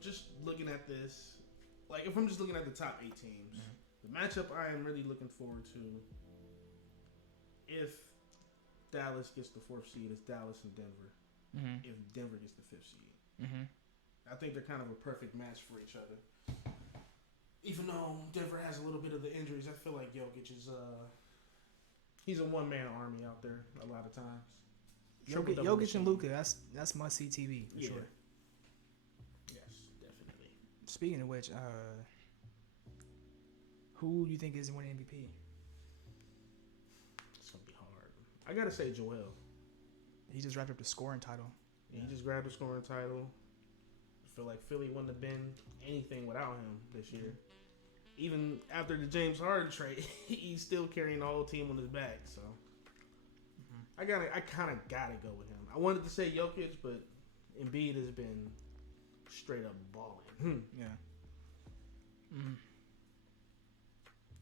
just looking at this, like if I'm just looking at the top 8 teams, the matchup I am really looking forward to, if Dallas gets the 4th seed, is Dallas and Denver. Mm-hmm. If Denver gets the 5th seed, Mm-hmm. I think they're kind of a perfect match for each other. Even though Denver has a little bit of the injuries, I feel like Jokic is he's a one-man army out there a lot of times. Jokic and Luka, that's must see TV for sure. Yes, definitely. Speaking of which, who do you think is winning MVP? It's gonna be hard. I gotta say Joel. He just wrapped up the scoring title. Yeah. He just grabbed the scoring title. I feel like Philly wouldn't have been anything without him this year. Even after the James Harden trade, he's still carrying the whole team on his back. So I kind of gotta go with him. I wanted to say Jokic, but Embiid has been straight up balling. Yeah. Mm.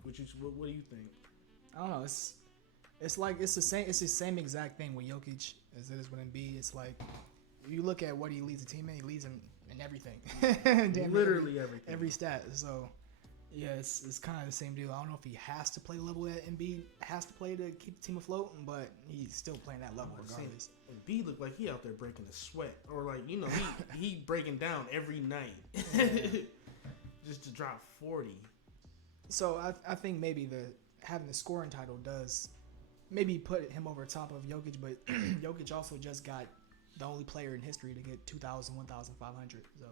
What do you think? I don't know. It's like it's the same exact thing with Jokic as it is with Embiid. It's like you look at what he leads the team in. He leads in everything. Damn, Literally everything. Every stat. So yeah, it's kind of the same deal. I don't know if he has to play the level that Embiid has to play to keep the team afloat, but he's still playing that level regardless. Embiid looked like he out there breaking a sweat, or like he breaking down every night, just to drop 40. So I think maybe having the scoring title does maybe put him over top of Jokic, but Jokic also just got the only player in history to get 2,000, 1,500. So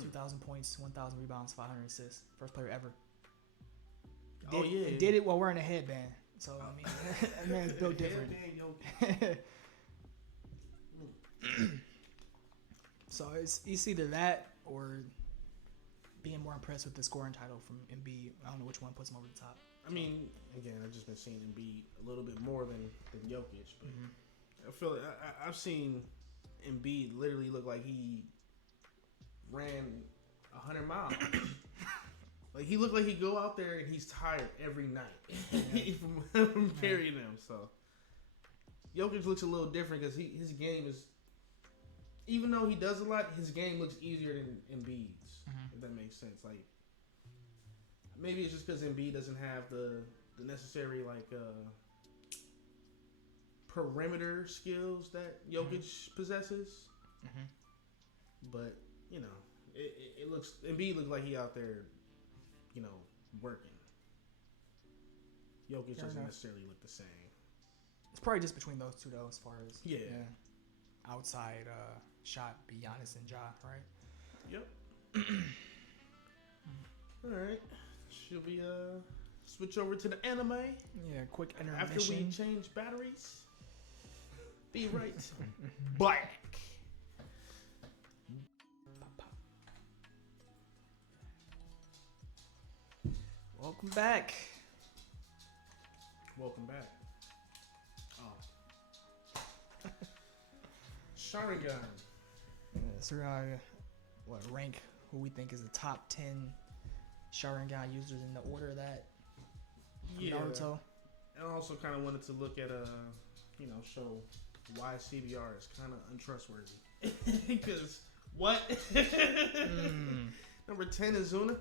2,000 points, 1,000 rebounds, 500 assists. First player ever. Did it while wearing a headband. So I mean, that man's built different. So it's either that or being more impressed with the scoring title from Embiid. I don't know which one puts him over the top. I mean, again, I've just been seeing Embiid a little bit more than Jokic, but I feel like I've seen Embiid literally look like he ran 100 miles. Like he looked like he go out there and he's tired every night from carrying them. So Jokic looks a little different because his game is, even though he does a lot, his game looks easier than Embiid's. If that makes sense. Like maybe it's just because Embiid doesn't have the necessary perimeter skills that Jokic possesses. But it looks, Embiid looks like he out there, working. Jokic doesn't necessarily look the same. It's probably just between those two though, as far as outside shot be Giannis and Ja, right? Yep. All right. Should we switch over to the anime? Yeah, quick intermission. After we change batteries. Be right back. Welcome back. Welcome back. Oh. Sharingan. Yeah, so we're gonna rank who we think is the top 10 Sharingan users in the order that Naruto. And I also kind of wanted to look at show why CBR is kind of untrustworthy. Because what? Number 10 is Zuna.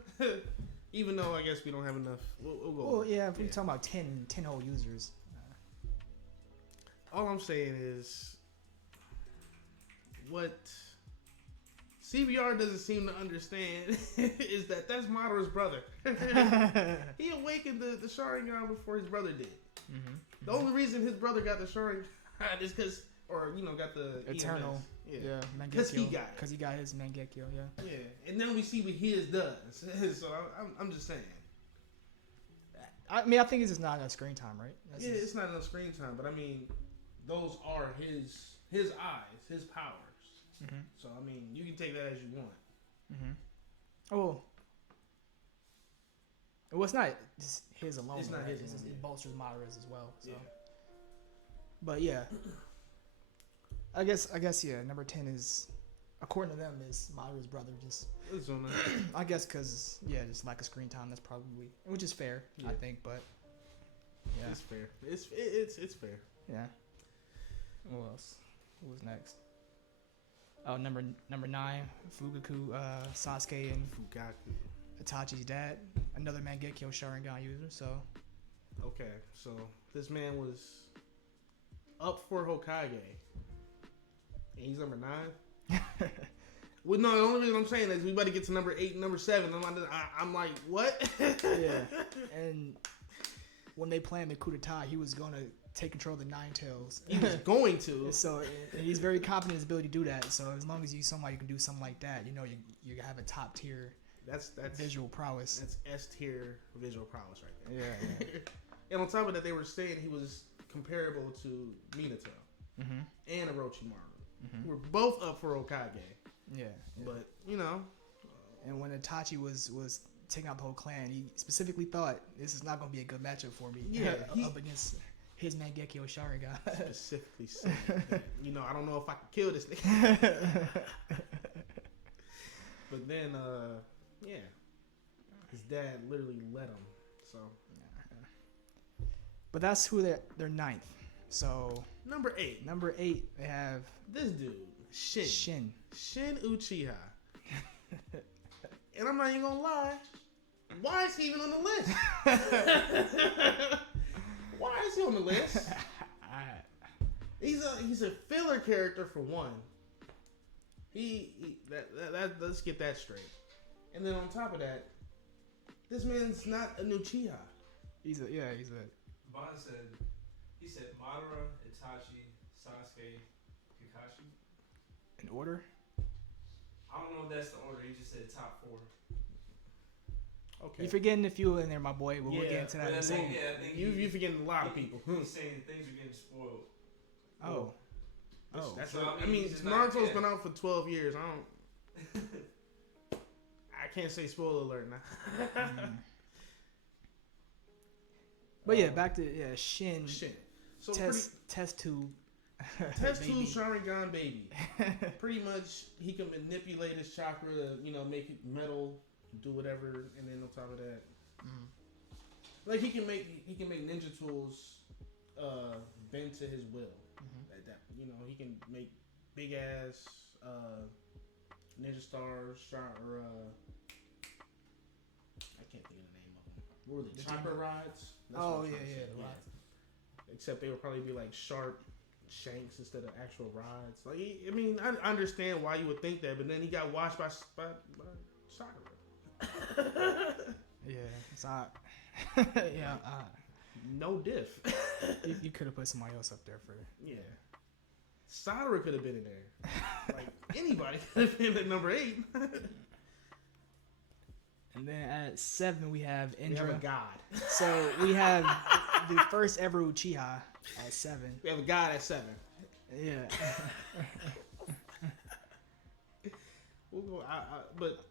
Even though I guess we don't have enough. We'll go. Well, yeah, if we're talking about 10 whole users. All I'm saying is what CBR doesn't seem to understand is that's Madara's brother. He awakened the Sharingan before his brother did. The only reason his brother got the Sharingan is because, got the Eternal. EMS. Yeah, because he got it. Because he got his Mangekyo, yeah. Yeah, and then we see what his does. So I'm just saying. I mean, I think it's just not enough screen time, right? It's not enough screen time, but I mean, those are his eyes, his powers. So I mean, you can take that as you want. Oh. Well, it's not just his alone. It's not right? his. It bolsters Madara's as well. So. Yeah. But yeah. I guess yeah. Number 10 is, according to them, is Madara's brother. Just I guess because just lack of screen time. That's probably, which is fair, I think. But yeah, it's fair. It's fair. Yeah. Who else? Who was next? Oh, number 9, Fugaku, Sasuke, and Fugaku, Itachi's dad, another Mangekyo Sharingan user. So okay, so this man was up for Hokage. And he's number 9. Well, no, the only reason I'm saying is we better get to number 8 and number 7. I'm like, what? Yeah. And when they planned the coup d'etat, he was going to take control of the Nine Tails. He was going to. So and he's very confident in his ability to do that. So as long as you somebody who can do something like that, you have a top tier. That's visual prowess. That's S tier visual prowess right there. Yeah. And on top of that, they were saying he was comparable to Minato and Orochimaru. We're both up for Hokage. Yeah. But, And when Itachi was taking out the whole clan, he specifically thought, this is not going to be a good matchup for me. Yeah. Up against his Mangekyo Sharingan. Specifically said, I don't know if I can kill this nigga. But then, His dad literally let him. So. But that's who they're ninth. So Number 8. They have this dude, Shin Uchiha. And I'm not even gonna lie. Why is he even on the list? Why is he on the list? He's a filler character for one. Let's get that straight. And then on top of that, this man's not an Uchiha. He's a. Bond said, he said Madara, Itachi, Sasuke, Kakashi. In order? I don't know if that's the order. He just said top 4. Okay. You're forgetting a few in there, my boy. We'll get into that in a I second. think You're forgetting a lot of people. He's saying things are getting spoiled. Oh. That's So, Naruto's been out for 12 years. I can't say spoiler alert now. But yeah, back to Shin. So test tube. Test tube Sharingan baby. Pretty much, he can manipulate his chakra to, make it metal, do whatever, and then on top of that, like he can make ninja tools bend to his will. Like that, he can make big ass ninja stars, or I can't think of the name of them. What were they? Chakra rods. That's what I'm trying to say. The rods. Except they would probably be like sharp shanks instead of actual rods. Like, I understand why you would think that, but then he got washed by Sakura. Yeah, it's not. No diff. You could have put somebody else up there for. Yeah. Sakura could have been in there. Like, anybody could have been at number 8. And then at 7 we have Indra. We have a god. So we have the first ever Uchiha at 7. We have a god at 7. Yeah. We'll go. But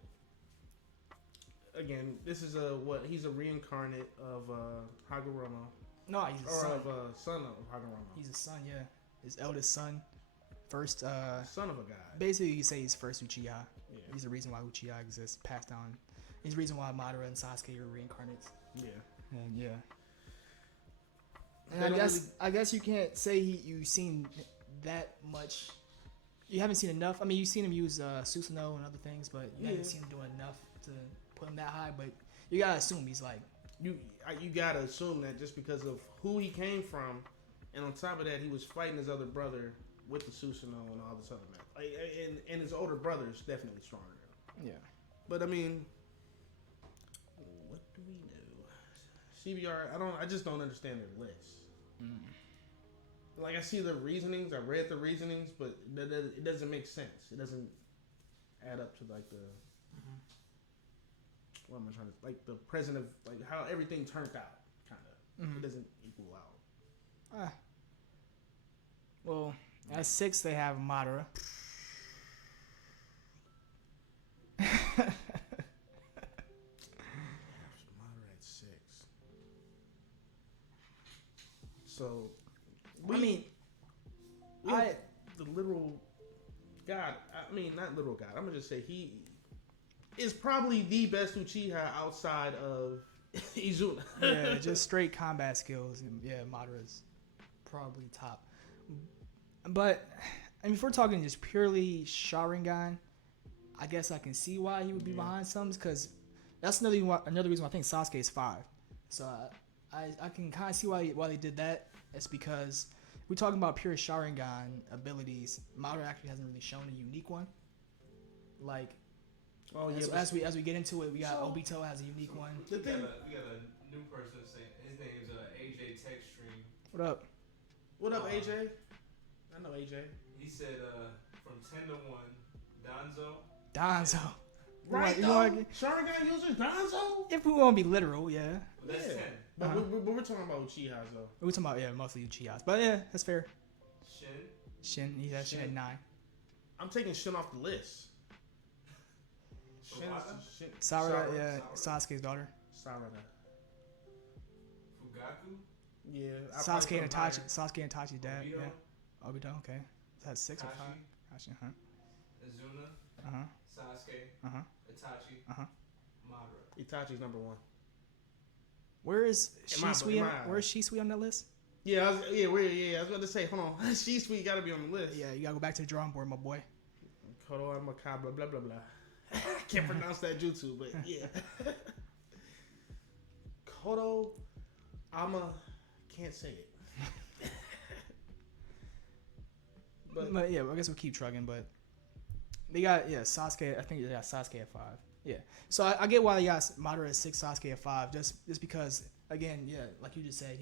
again, this is he's a reincarnate of Hagoromo. No, he's a son. Son of Hagoromo. He's a son, yeah. His eldest son. First, son of a god. Basically, you say he's first Uchiha. Yeah. He's the reason why Uchiha exists, passed down. He's the reason why Madara and Sasuke are reincarnates. Yeah. And yeah. And I guess you can't say you've seen that much. You haven't seen enough. I mean, you've seen him use Susanoo and other things, but you haven't seen him doing enough to put him that high. But you gotta assume he's like you gotta assume that just because of who he came from, and on top of that, he was fighting his other brother with the Susanoo and all this other mess. Like, and his older brother's definitely stronger. Yeah. But I mean, what do we know? CBR, I just don't understand their list. Like, I see the reasonings, I read the reasonings, but it doesn't make sense. It doesn't add up to like the what am I trying to, like, the present of, like, how everything turned out, kind of. It doesn't equal out. Well, at 6 they have Madara. Madara at 6. So, the literal God. I mean, not literal God. I'm gonna just say he is probably the best Uchiha outside of Izuna. Yeah, just straight combat skills. Yeah, Madara's probably top. But I mean, if we're talking just purely Sharingan, I guess I can see why he would be behind some, because that's another reason why I think Sasuke is 5. So I can kind of see why they did that. It's because we're talking about pure Sharingan abilities. Madara actually hasn't really shown a unique one. Like, as we get into it, we got Obito has a unique one. We got a new person saying his name's AJ Techstream. What up? What up, AJ? I know AJ. He said from 10 to 1, Donzo. Right, Sharingan users, Donzo? If we want to be literal, yeah. Well, that's 10. But we're talking about Uchihas, though. We're talking about, mostly Uchihas. But yeah, that's fair. Shin, he's at Shin at 9. I'm taking Shin off the list. Sarada, yeah, Sasuke's daughter. Sarada. Fugaku? Yeah. Sasuke and Itachi's dad. Obito? Yeah. Obito, okay. Is that 6 or 5? Kashi, Azuna? Uh-huh. Sasuke? Uh-huh. Itachi? Uh-huh. Madara. Itachi's number 1. Where is In my Shisui? eyes. Where is Shisui on that list? Yeah, I was about to say, hold on, Shisui got to be on the list. Yeah, you gotta go back to the drawing board, my boy. Kodo Amakabra, blah blah blah. Can't pronounce that jutsu, but yeah. Kodo Ama, can't say it. But yeah, I guess we'll keep trucking. But they got Sasuke. I think they got Sasuke at 5. Yeah, so I get why they got Madara at 6, Sasuke at 5. Just because, again, like you just said,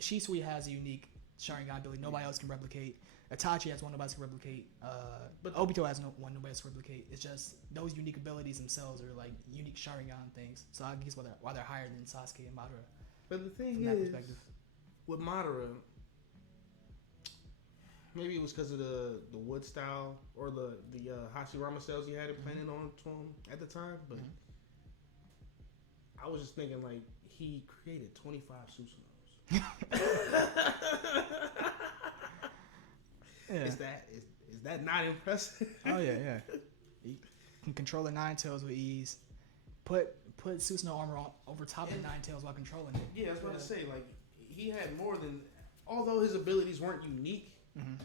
Shisui has a unique Sharingan ability nobody else can replicate. Itachi has one nobody else can replicate. But Obito has one nobody else can replicate. It's just those unique abilities themselves are like unique Sharingan things. So I guess why they're higher than Sasuke and Madara. But the thing is, with Madara, maybe it was because of the wood style or the Hashirama cells he had implanted onto him at the time. But I was just thinking, like, he created 25 Susanos. Yeah. Is that not impressive? Oh yeah. He can control the Nine Tails with ease. Put Susanoo armor over top of the Nine Tails while controlling it. Yeah, I was about to say, like, he had more than. Although his abilities weren't unique,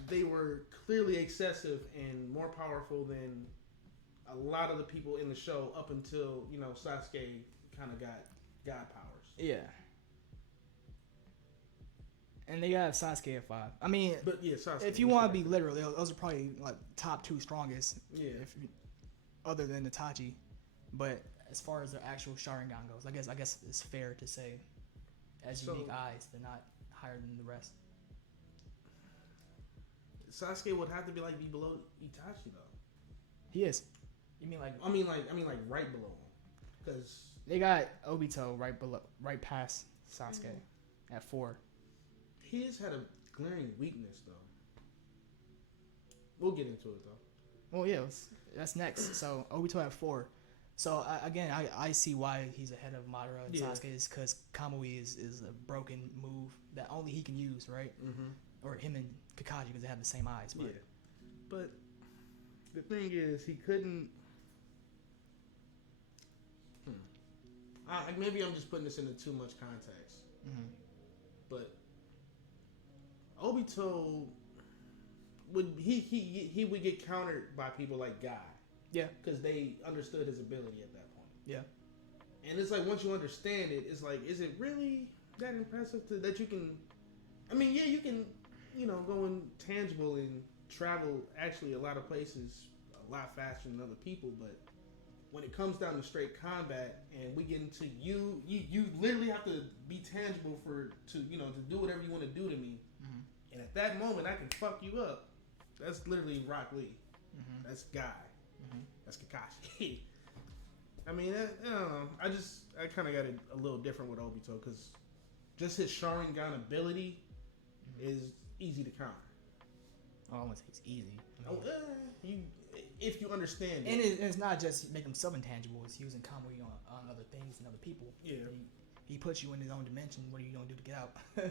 they were clearly excessive and more powerful than a lot of the people in the show up until Sasuke kind of got god powers. Yeah. And they got Sasuke at 5. I mean, but yeah, Sasuke, if you want to be literal, those are probably like top 2 strongest. Yeah. Other than Itachi, but as far as the actual Sharingan goes, I guess it's fair to say, as unique eyes, they're not higher than the rest. Sasuke would have to be below Itachi though. He is. You mean like? I mean like right below him, because they got Obito right past Sasuke at 4. His had a glaring weakness though. We'll get into it though. Well, yeah, that's next. So Obito at 4. So I see why he's ahead of Madara and Sasuke is because Kamui is a broken move that only he can use, right? Mm-hmm. Or him and Kakashi because they have the same eyes. But. Yeah. But the thing is, he couldn't. Maybe I'm just putting this into too much context. Mm-hmm. But Obito would he would get countered by people like Guy. Yeah. Because they understood his ability at that point. Yeah. And it's like once you understand it, it's like, is it really that impressive that you can? I mean, yeah, you can, go in tangible and travel actually a lot of places a lot faster than other people, but when it comes down to straight combat and we get into you literally have to be tangible to do whatever you want to do to me. Mm-hmm. And at that moment, I can fuck you up. That's literally Rock Lee. Mm-hmm. That's Guy. Mm-hmm. That's Kakashi. I mean, I don't know. I kind of got it a little different with Obito because just his Sharingan ability is easy to counter. Oh, I wouldn't say it's easy. If you understand it. And it's not just making himself intangible. It's using Kamui on other things and other people. Yeah. He puts you in his own dimension. What are you going to do to get out? Yeah,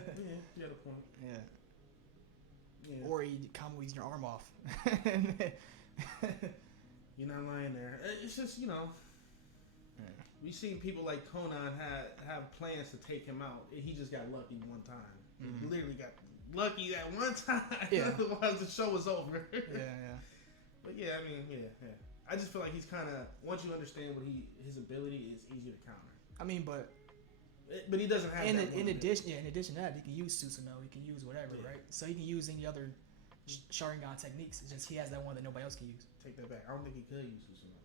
you got a point. Yeah. Or Kamui's your arm off. You're not lying there. It's just, we seen people like Conan have plans to take him out. He just got lucky one time. Mm-hmm. He literally got lucky that one time. Yeah. Otherwise the show was over. Yeah. But yeah, I mean, yeah. I just feel like he's kind of, once you understand what his ability is, easy to counter. I mean, but he doesn't have in addition to that, he can use Susanoo, he can use whatever, right? So he can use any other Sharingan techniques. It's just he has that one that nobody else can use. Take that back. I don't think he could use Susanoo.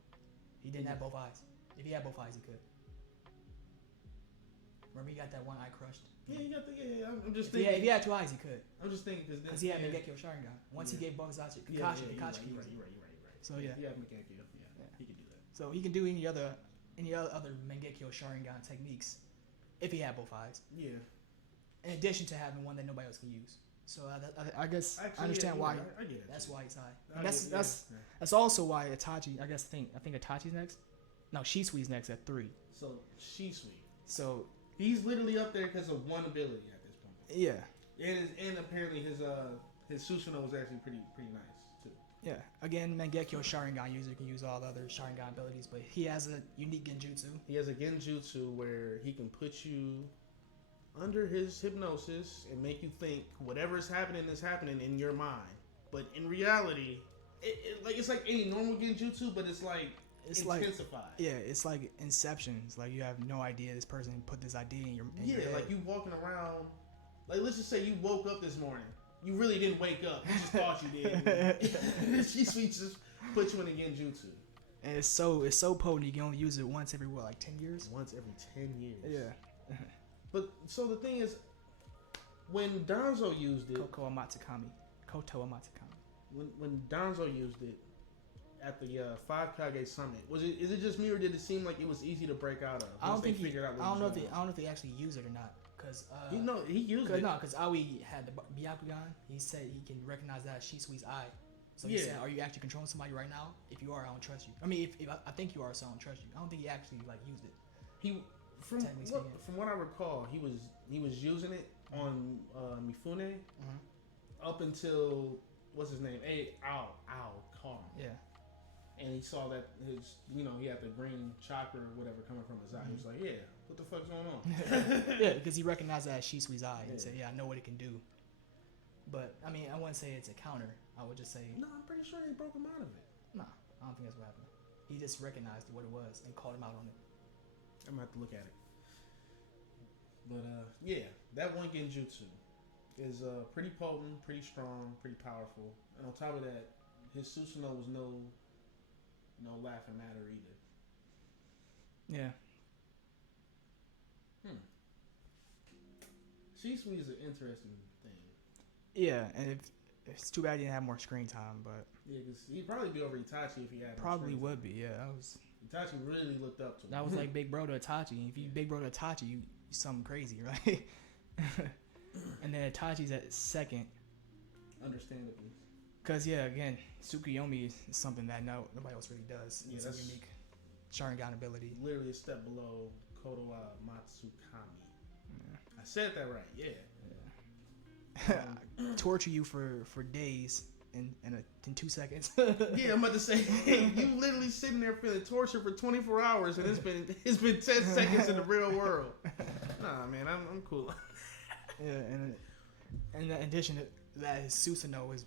He didn't have both eyes. If he had both eyes, he could. Remember, he got that one eye crushed. Yeah, he got the. Yeah, I'm just thinking. If he had 2 eyes, he could. I'm just thinking because he had Mangekyo Sharingan. Once he gave both eyes to Kakashi, Kakashi could use it. You're right. So yeah. He had Mangekyo. Yeah, he could do that. So he can do any other Mangekyo Sharingan techniques if he had both eyes. Yeah. In addition to having one that nobody else can use. So I guess I understand why. I get it. That's why he's high. And that's also why Itachi. I think Itachi's next. No, Shisui's next at 3. So Shisui. So he's literally up there because of one ability at this point. Yeah. And apparently his Susanoo was actually pretty nice too. Yeah. Again, Mangekyo Sharingan user can use all the other Sharingan abilities, but he has a unique genjutsu. He has a genjutsu where he can put you under his hypnosis and make you think whatever is happening in your mind. But in reality, it's like any normal genjutsu, but it's intensified. Like, yeah, it's like Inception. It's like you have no idea this person put this idea in your head. Like you walking around. Like let's just say you woke up this morning. You really didn't wake up. You just thought you did. She just put you in a genjutsu. And it's so potent. You can only use it once every 10 years. Once every 10 years. Yeah. But so the thing is, when Danzo used it, Koto Amatsukami. When Danzo used it at the 5 Kage Summit, is it just me or did it seem like it was easy to break out of? I don't know if they actually use it or not. Cause he used it. No, because Aoi had the Byakugan. He said he can recognize that as Shisui's eye. So he said, "Are you actually controlling somebody right now? If you are, I don't trust you. I mean, if I think you are, so I don't trust you. I don't think he actually used it. From what I recall, he was using it on Mifune up until what's his name? Carl. Yeah. And he saw that he had the green chakra or whatever coming from his eye. He was like, yeah, what the fuck's going on? Yeah, because he recognized that as Shisui's eye and said, yeah, I know what it can do. But, I mean, I wouldn't say it's a counter. I would just say... No, I'm pretty sure he broke him out of it. Nah, I don't think that's what happened. He just recognized what it was and called him out on it. I'm going to have to look at it. But, that one genjutsu is pretty potent, pretty strong, pretty powerful. And on top of that, his Susanoo was no laughing matter either. Yeah. Shisui is an interesting thing. Yeah, and it's too bad he didn't have more screen time, but... Yeah, because he'd probably be over Itachi if he had probably would be, yeah. Itachi really looked up to him. That was like Big Bro to Itachi. If you Big Bro to Itachi, you something crazy, right? And then Itachi's at second. Understandably. Because, yeah, again, Tsukuyomi is something that nobody else really does. Yeah, it's a unique Sharingan ability. Literally a step below Koto Matsukami. Yeah. I said that right, yeah. Torture you for days in 2 seconds. Yeah, I'm about to say, you literally sitting there feeling torture for 24 hours and it's been 10 seconds in the real world. Nah, man, I'm cool. Yeah, and in addition to that, his Susanoo is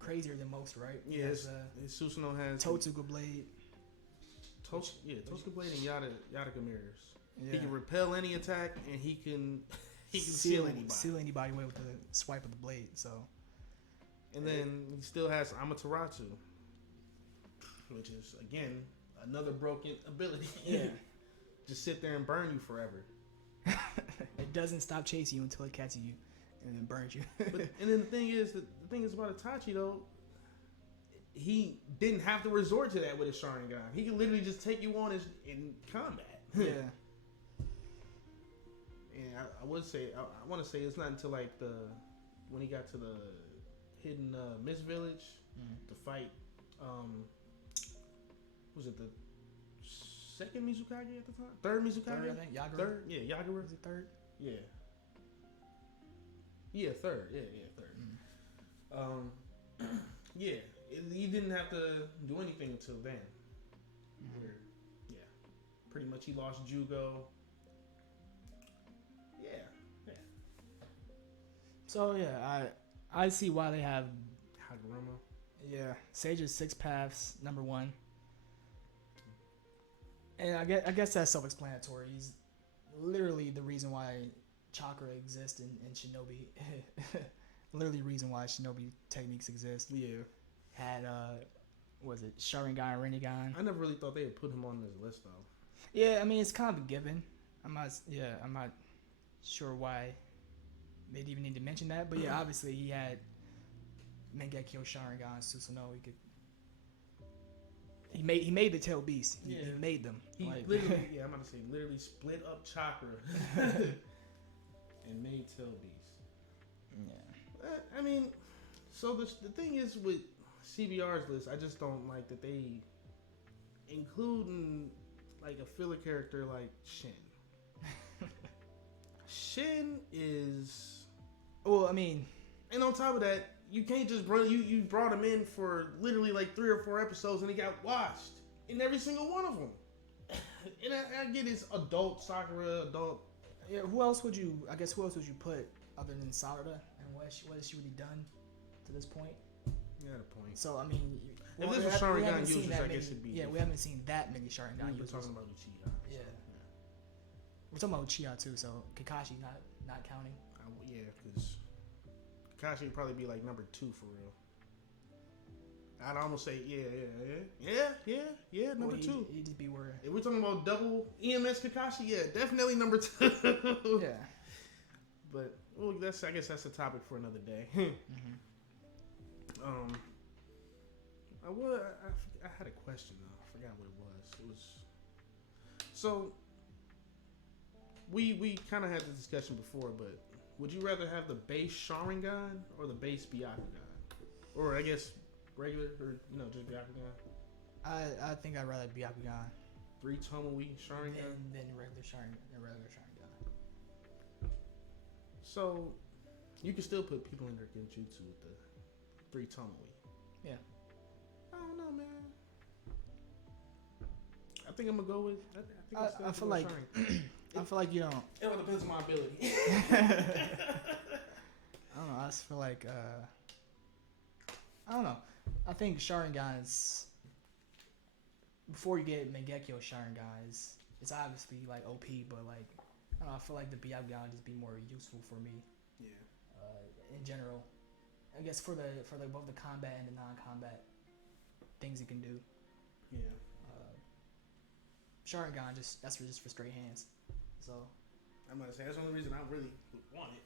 crazier than most, right? Yeah, his Susanoo has Totsuka Blade. Totsuka Blade and Yataka mirrors. Yeah. He can repel any attack and he can seal anybody. Seal anybody away with the swipe of the blade. So, and then he still has Amaterasu, which is again another broken ability. Yeah, just sit there and burn you forever. It doesn't stop chasing you until it catches you and then burns you. And then the thing is about Itachi though, he didn't have to resort to that with his Sharingan. He could literally just take you on in combat. Yeah. And I would say, I want to say it's not until when he got to the hidden Mist Village to fight, was it the second Mizukage at the time? Third Mizukage? Third, I think. Yagura. Third? Yeah, Yagura. Was it third? Yeah. Yeah, third. Yeah, third. He didn't have to do anything until then. Pretty much he lost Jugo. Yeah. So yeah, I see why they have Haguruma. Yeah, Sage's 6 paths, number 1. And I guess that's self-explanatory. He's literally the reason why chakra exists in Shinobi. Literally the reason why Shinobi techniques exist. Yeah. Had was it Sharingan, Rinnegan? I never really thought they would put him on this list though. Yeah, I mean it's kind of a given. I'm not sure why they'd even need to mention that, but yeah, obviously he had Mangekyo Sharingan, Susanoo. He made the tail beast. He made them. He literally, I'm about to say, literally split up chakra and made tail beast. Yeah. I mean, so the thing is with CBR's list, I just don't like that they include like a filler character like Shin. Shin is... Well, I mean... And on top of that, you can't just bring you brought him in for literally like 3 or 4 episodes and he got washed in every single one of them. And I get his adult Sakura, adult. Yeah, who else would you put other than Sarada, and what has she really done to this point? You got a point. So I mean, if this was Sharingan users, I guess it'd be. Yeah, we haven't seen that many Sharingan users. We're talking about Uchiha. Yeah. We're talking about Uchiha too, so Kakashi not counting. Yeah, because Kakashi would probably be like number 2 for real. I'd almost say yeah, number 2. He'd just be where. If we're talking about double EMS Kakashi, yeah, definitely number 2. Yeah. But well, I guess that's a topic for another day. I had a question though. I forgot what it was. It was so we kind of had this discussion before, but would you rather have the base Sharingan or the base Byakugan, or I guess regular or just Byakugan? I think I'd rather Byakugan 3 Tomoe Sharingan than regular Sharingan. So you can still put people in their genjutsu with the 3 Tomoe. Yeah. I don't know, man. I think I'm gonna go with. I feel like I feel like you don't. It all depends on my ability. I don't know. I just feel like I don't know. I think Sharingan's before you get Mangekyo Sharingan it's obviously like OP, but like I don't know. I feel like the Byakugan would just be more useful for me. Yeah. In general, I guess for both the combat and the non-combat things it can do. Yeah. Sharingan that's just for straight hands. So I'm gonna say that's the only reason I really would want it.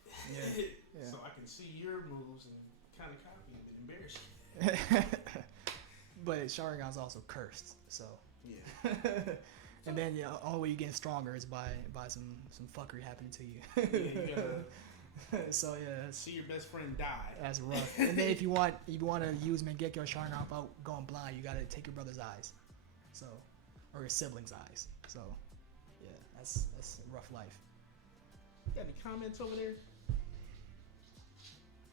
Yeah. So I can see your moves and kind of copy it and embarrass you. But Sharingan's also cursed, so yeah. And then the only way you get stronger is by some fuckery happening to you. Yeah, you gotta so yeah, see your best friend die. That's rough. And then if you want to use Mangekyo Sharingan without going blind, you gotta take your brother's eyes, so or your sibling's eyes. So yeah, that's a rough life. Got any comments over there?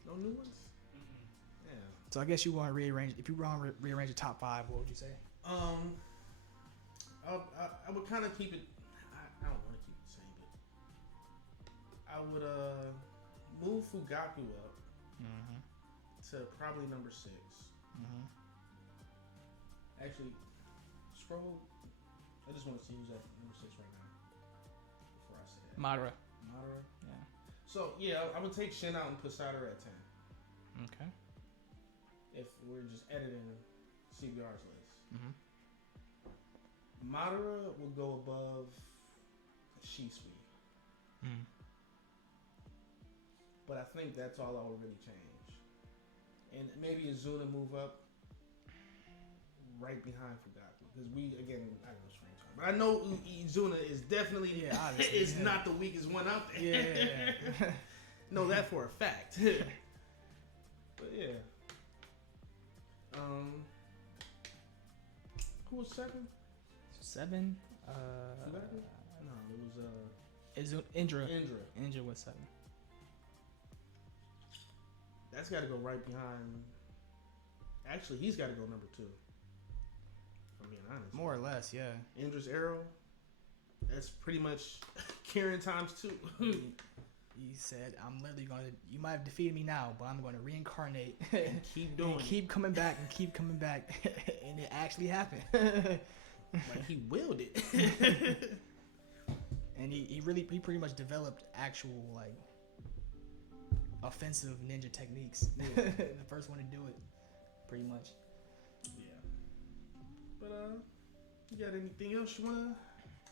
No new ones? Yeah. So I guess you want to rearrange. If you want to rearrange the top 5, what would you say? I would kind of keep it. I don't want to keep it the same, but I would move Fugaku up to probably number 6. Actually, scroll. I just want to see who's at number 6 right now before I say that. Madara. Yeah. So yeah, I would take Shin out and put Sadara at 10. Okay. If we're just editing CBR's list. Madara will go above Shisui. But I think that's all I would really change. And maybe Azuna move up right behind Fugaku. Because I don't know strange time. But I know Azuna is definitely not the weakest one out there. Yeah. Know that for a fact. But yeah. Who was 7? 7? Fugaku? No, it was Indra. Indra. Indra was 7. That's got to go right behind. Actually, he's got to go number 2. If I'm being honest. More or less, yeah. Indra's arrow. That's pretty much Karen times 2. He said, "I'm literally going to. You might have defeated me now, but I'm going to reincarnate and keep doing and keep coming back and keep coming back, and it actually happened." Like he willed it. And he pretty much developed actual like offensive ninja techniques. Yeah. The first one to do it, pretty much. Yeah. But you got anything else you want to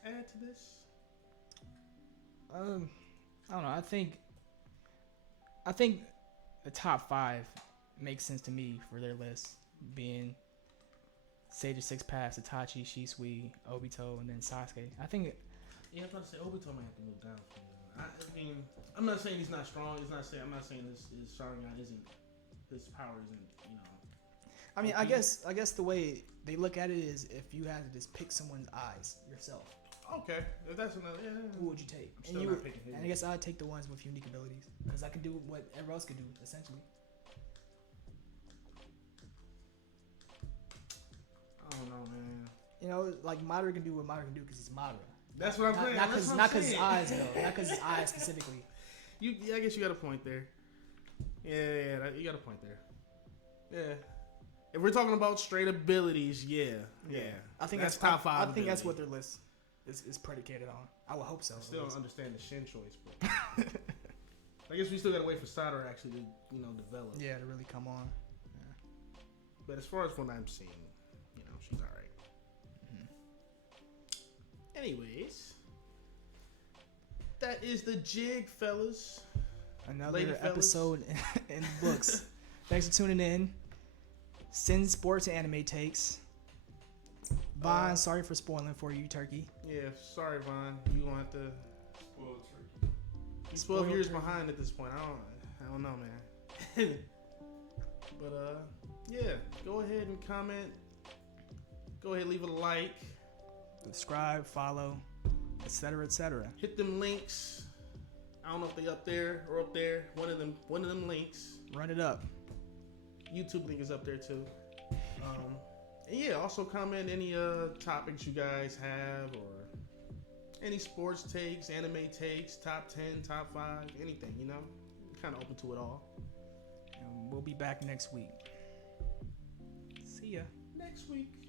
add to this? I don't know. I think the top 5 makes sense to me for their list, being Sage of Six Paths, Itachi, Shisui, Obito, and then Sasuke. I think. Yeah, I'm trying to say Obito might have to move down. I mean, I'm not saying he's not strong. I'm not saying his Sharingan isn't, his power isn't, I mean, I guess the way they look at it is if you had to just pick someone's eyes yourself. Okay, if that's another, yeah. Who would you take? I'm still not picking his. And I guess I'd take the ones with unique abilities because I can do what everyone else could do essentially. don't know, man. You know, like Madara can do what Madara can do because he's Madara. That's what I'm saying. Not because his eyes though. Not because his eyes specifically. I guess you got a point there. Yeah, you got a point there. Yeah. If we're talking about straight abilities, yeah. I think that's top 5. I think that's what their list is predicated on. I would hope so. I still don't understand the Shin choice, but I guess we still gotta wait for Sadara actually to, develop. Yeah, to really come on. Yeah. But as far as what I'm seeing, she's all right. Mm-hmm. Anyways, that is the Jig, fellas. Another episode in the books. Thanks for tuning in. Send sports and anime takes. Vaughn, sorry for spoiling for you, Turkey. Yeah, sorry, Vaughn. You gonna have to Spoiled turkey. He's 12 years behind at this point. I don't know, man. But yeah, go ahead and comment. Go ahead, leave a like, subscribe, follow, etc., etc. Hit them links. I don't know if they up there or up there. One of them links. Run it up. YouTube link is up there too. And yeah, also comment any topics you guys have or any sports takes, anime takes, top 10, top 5, anything, kind of open to it all. And we'll be back next week. See ya. Next week.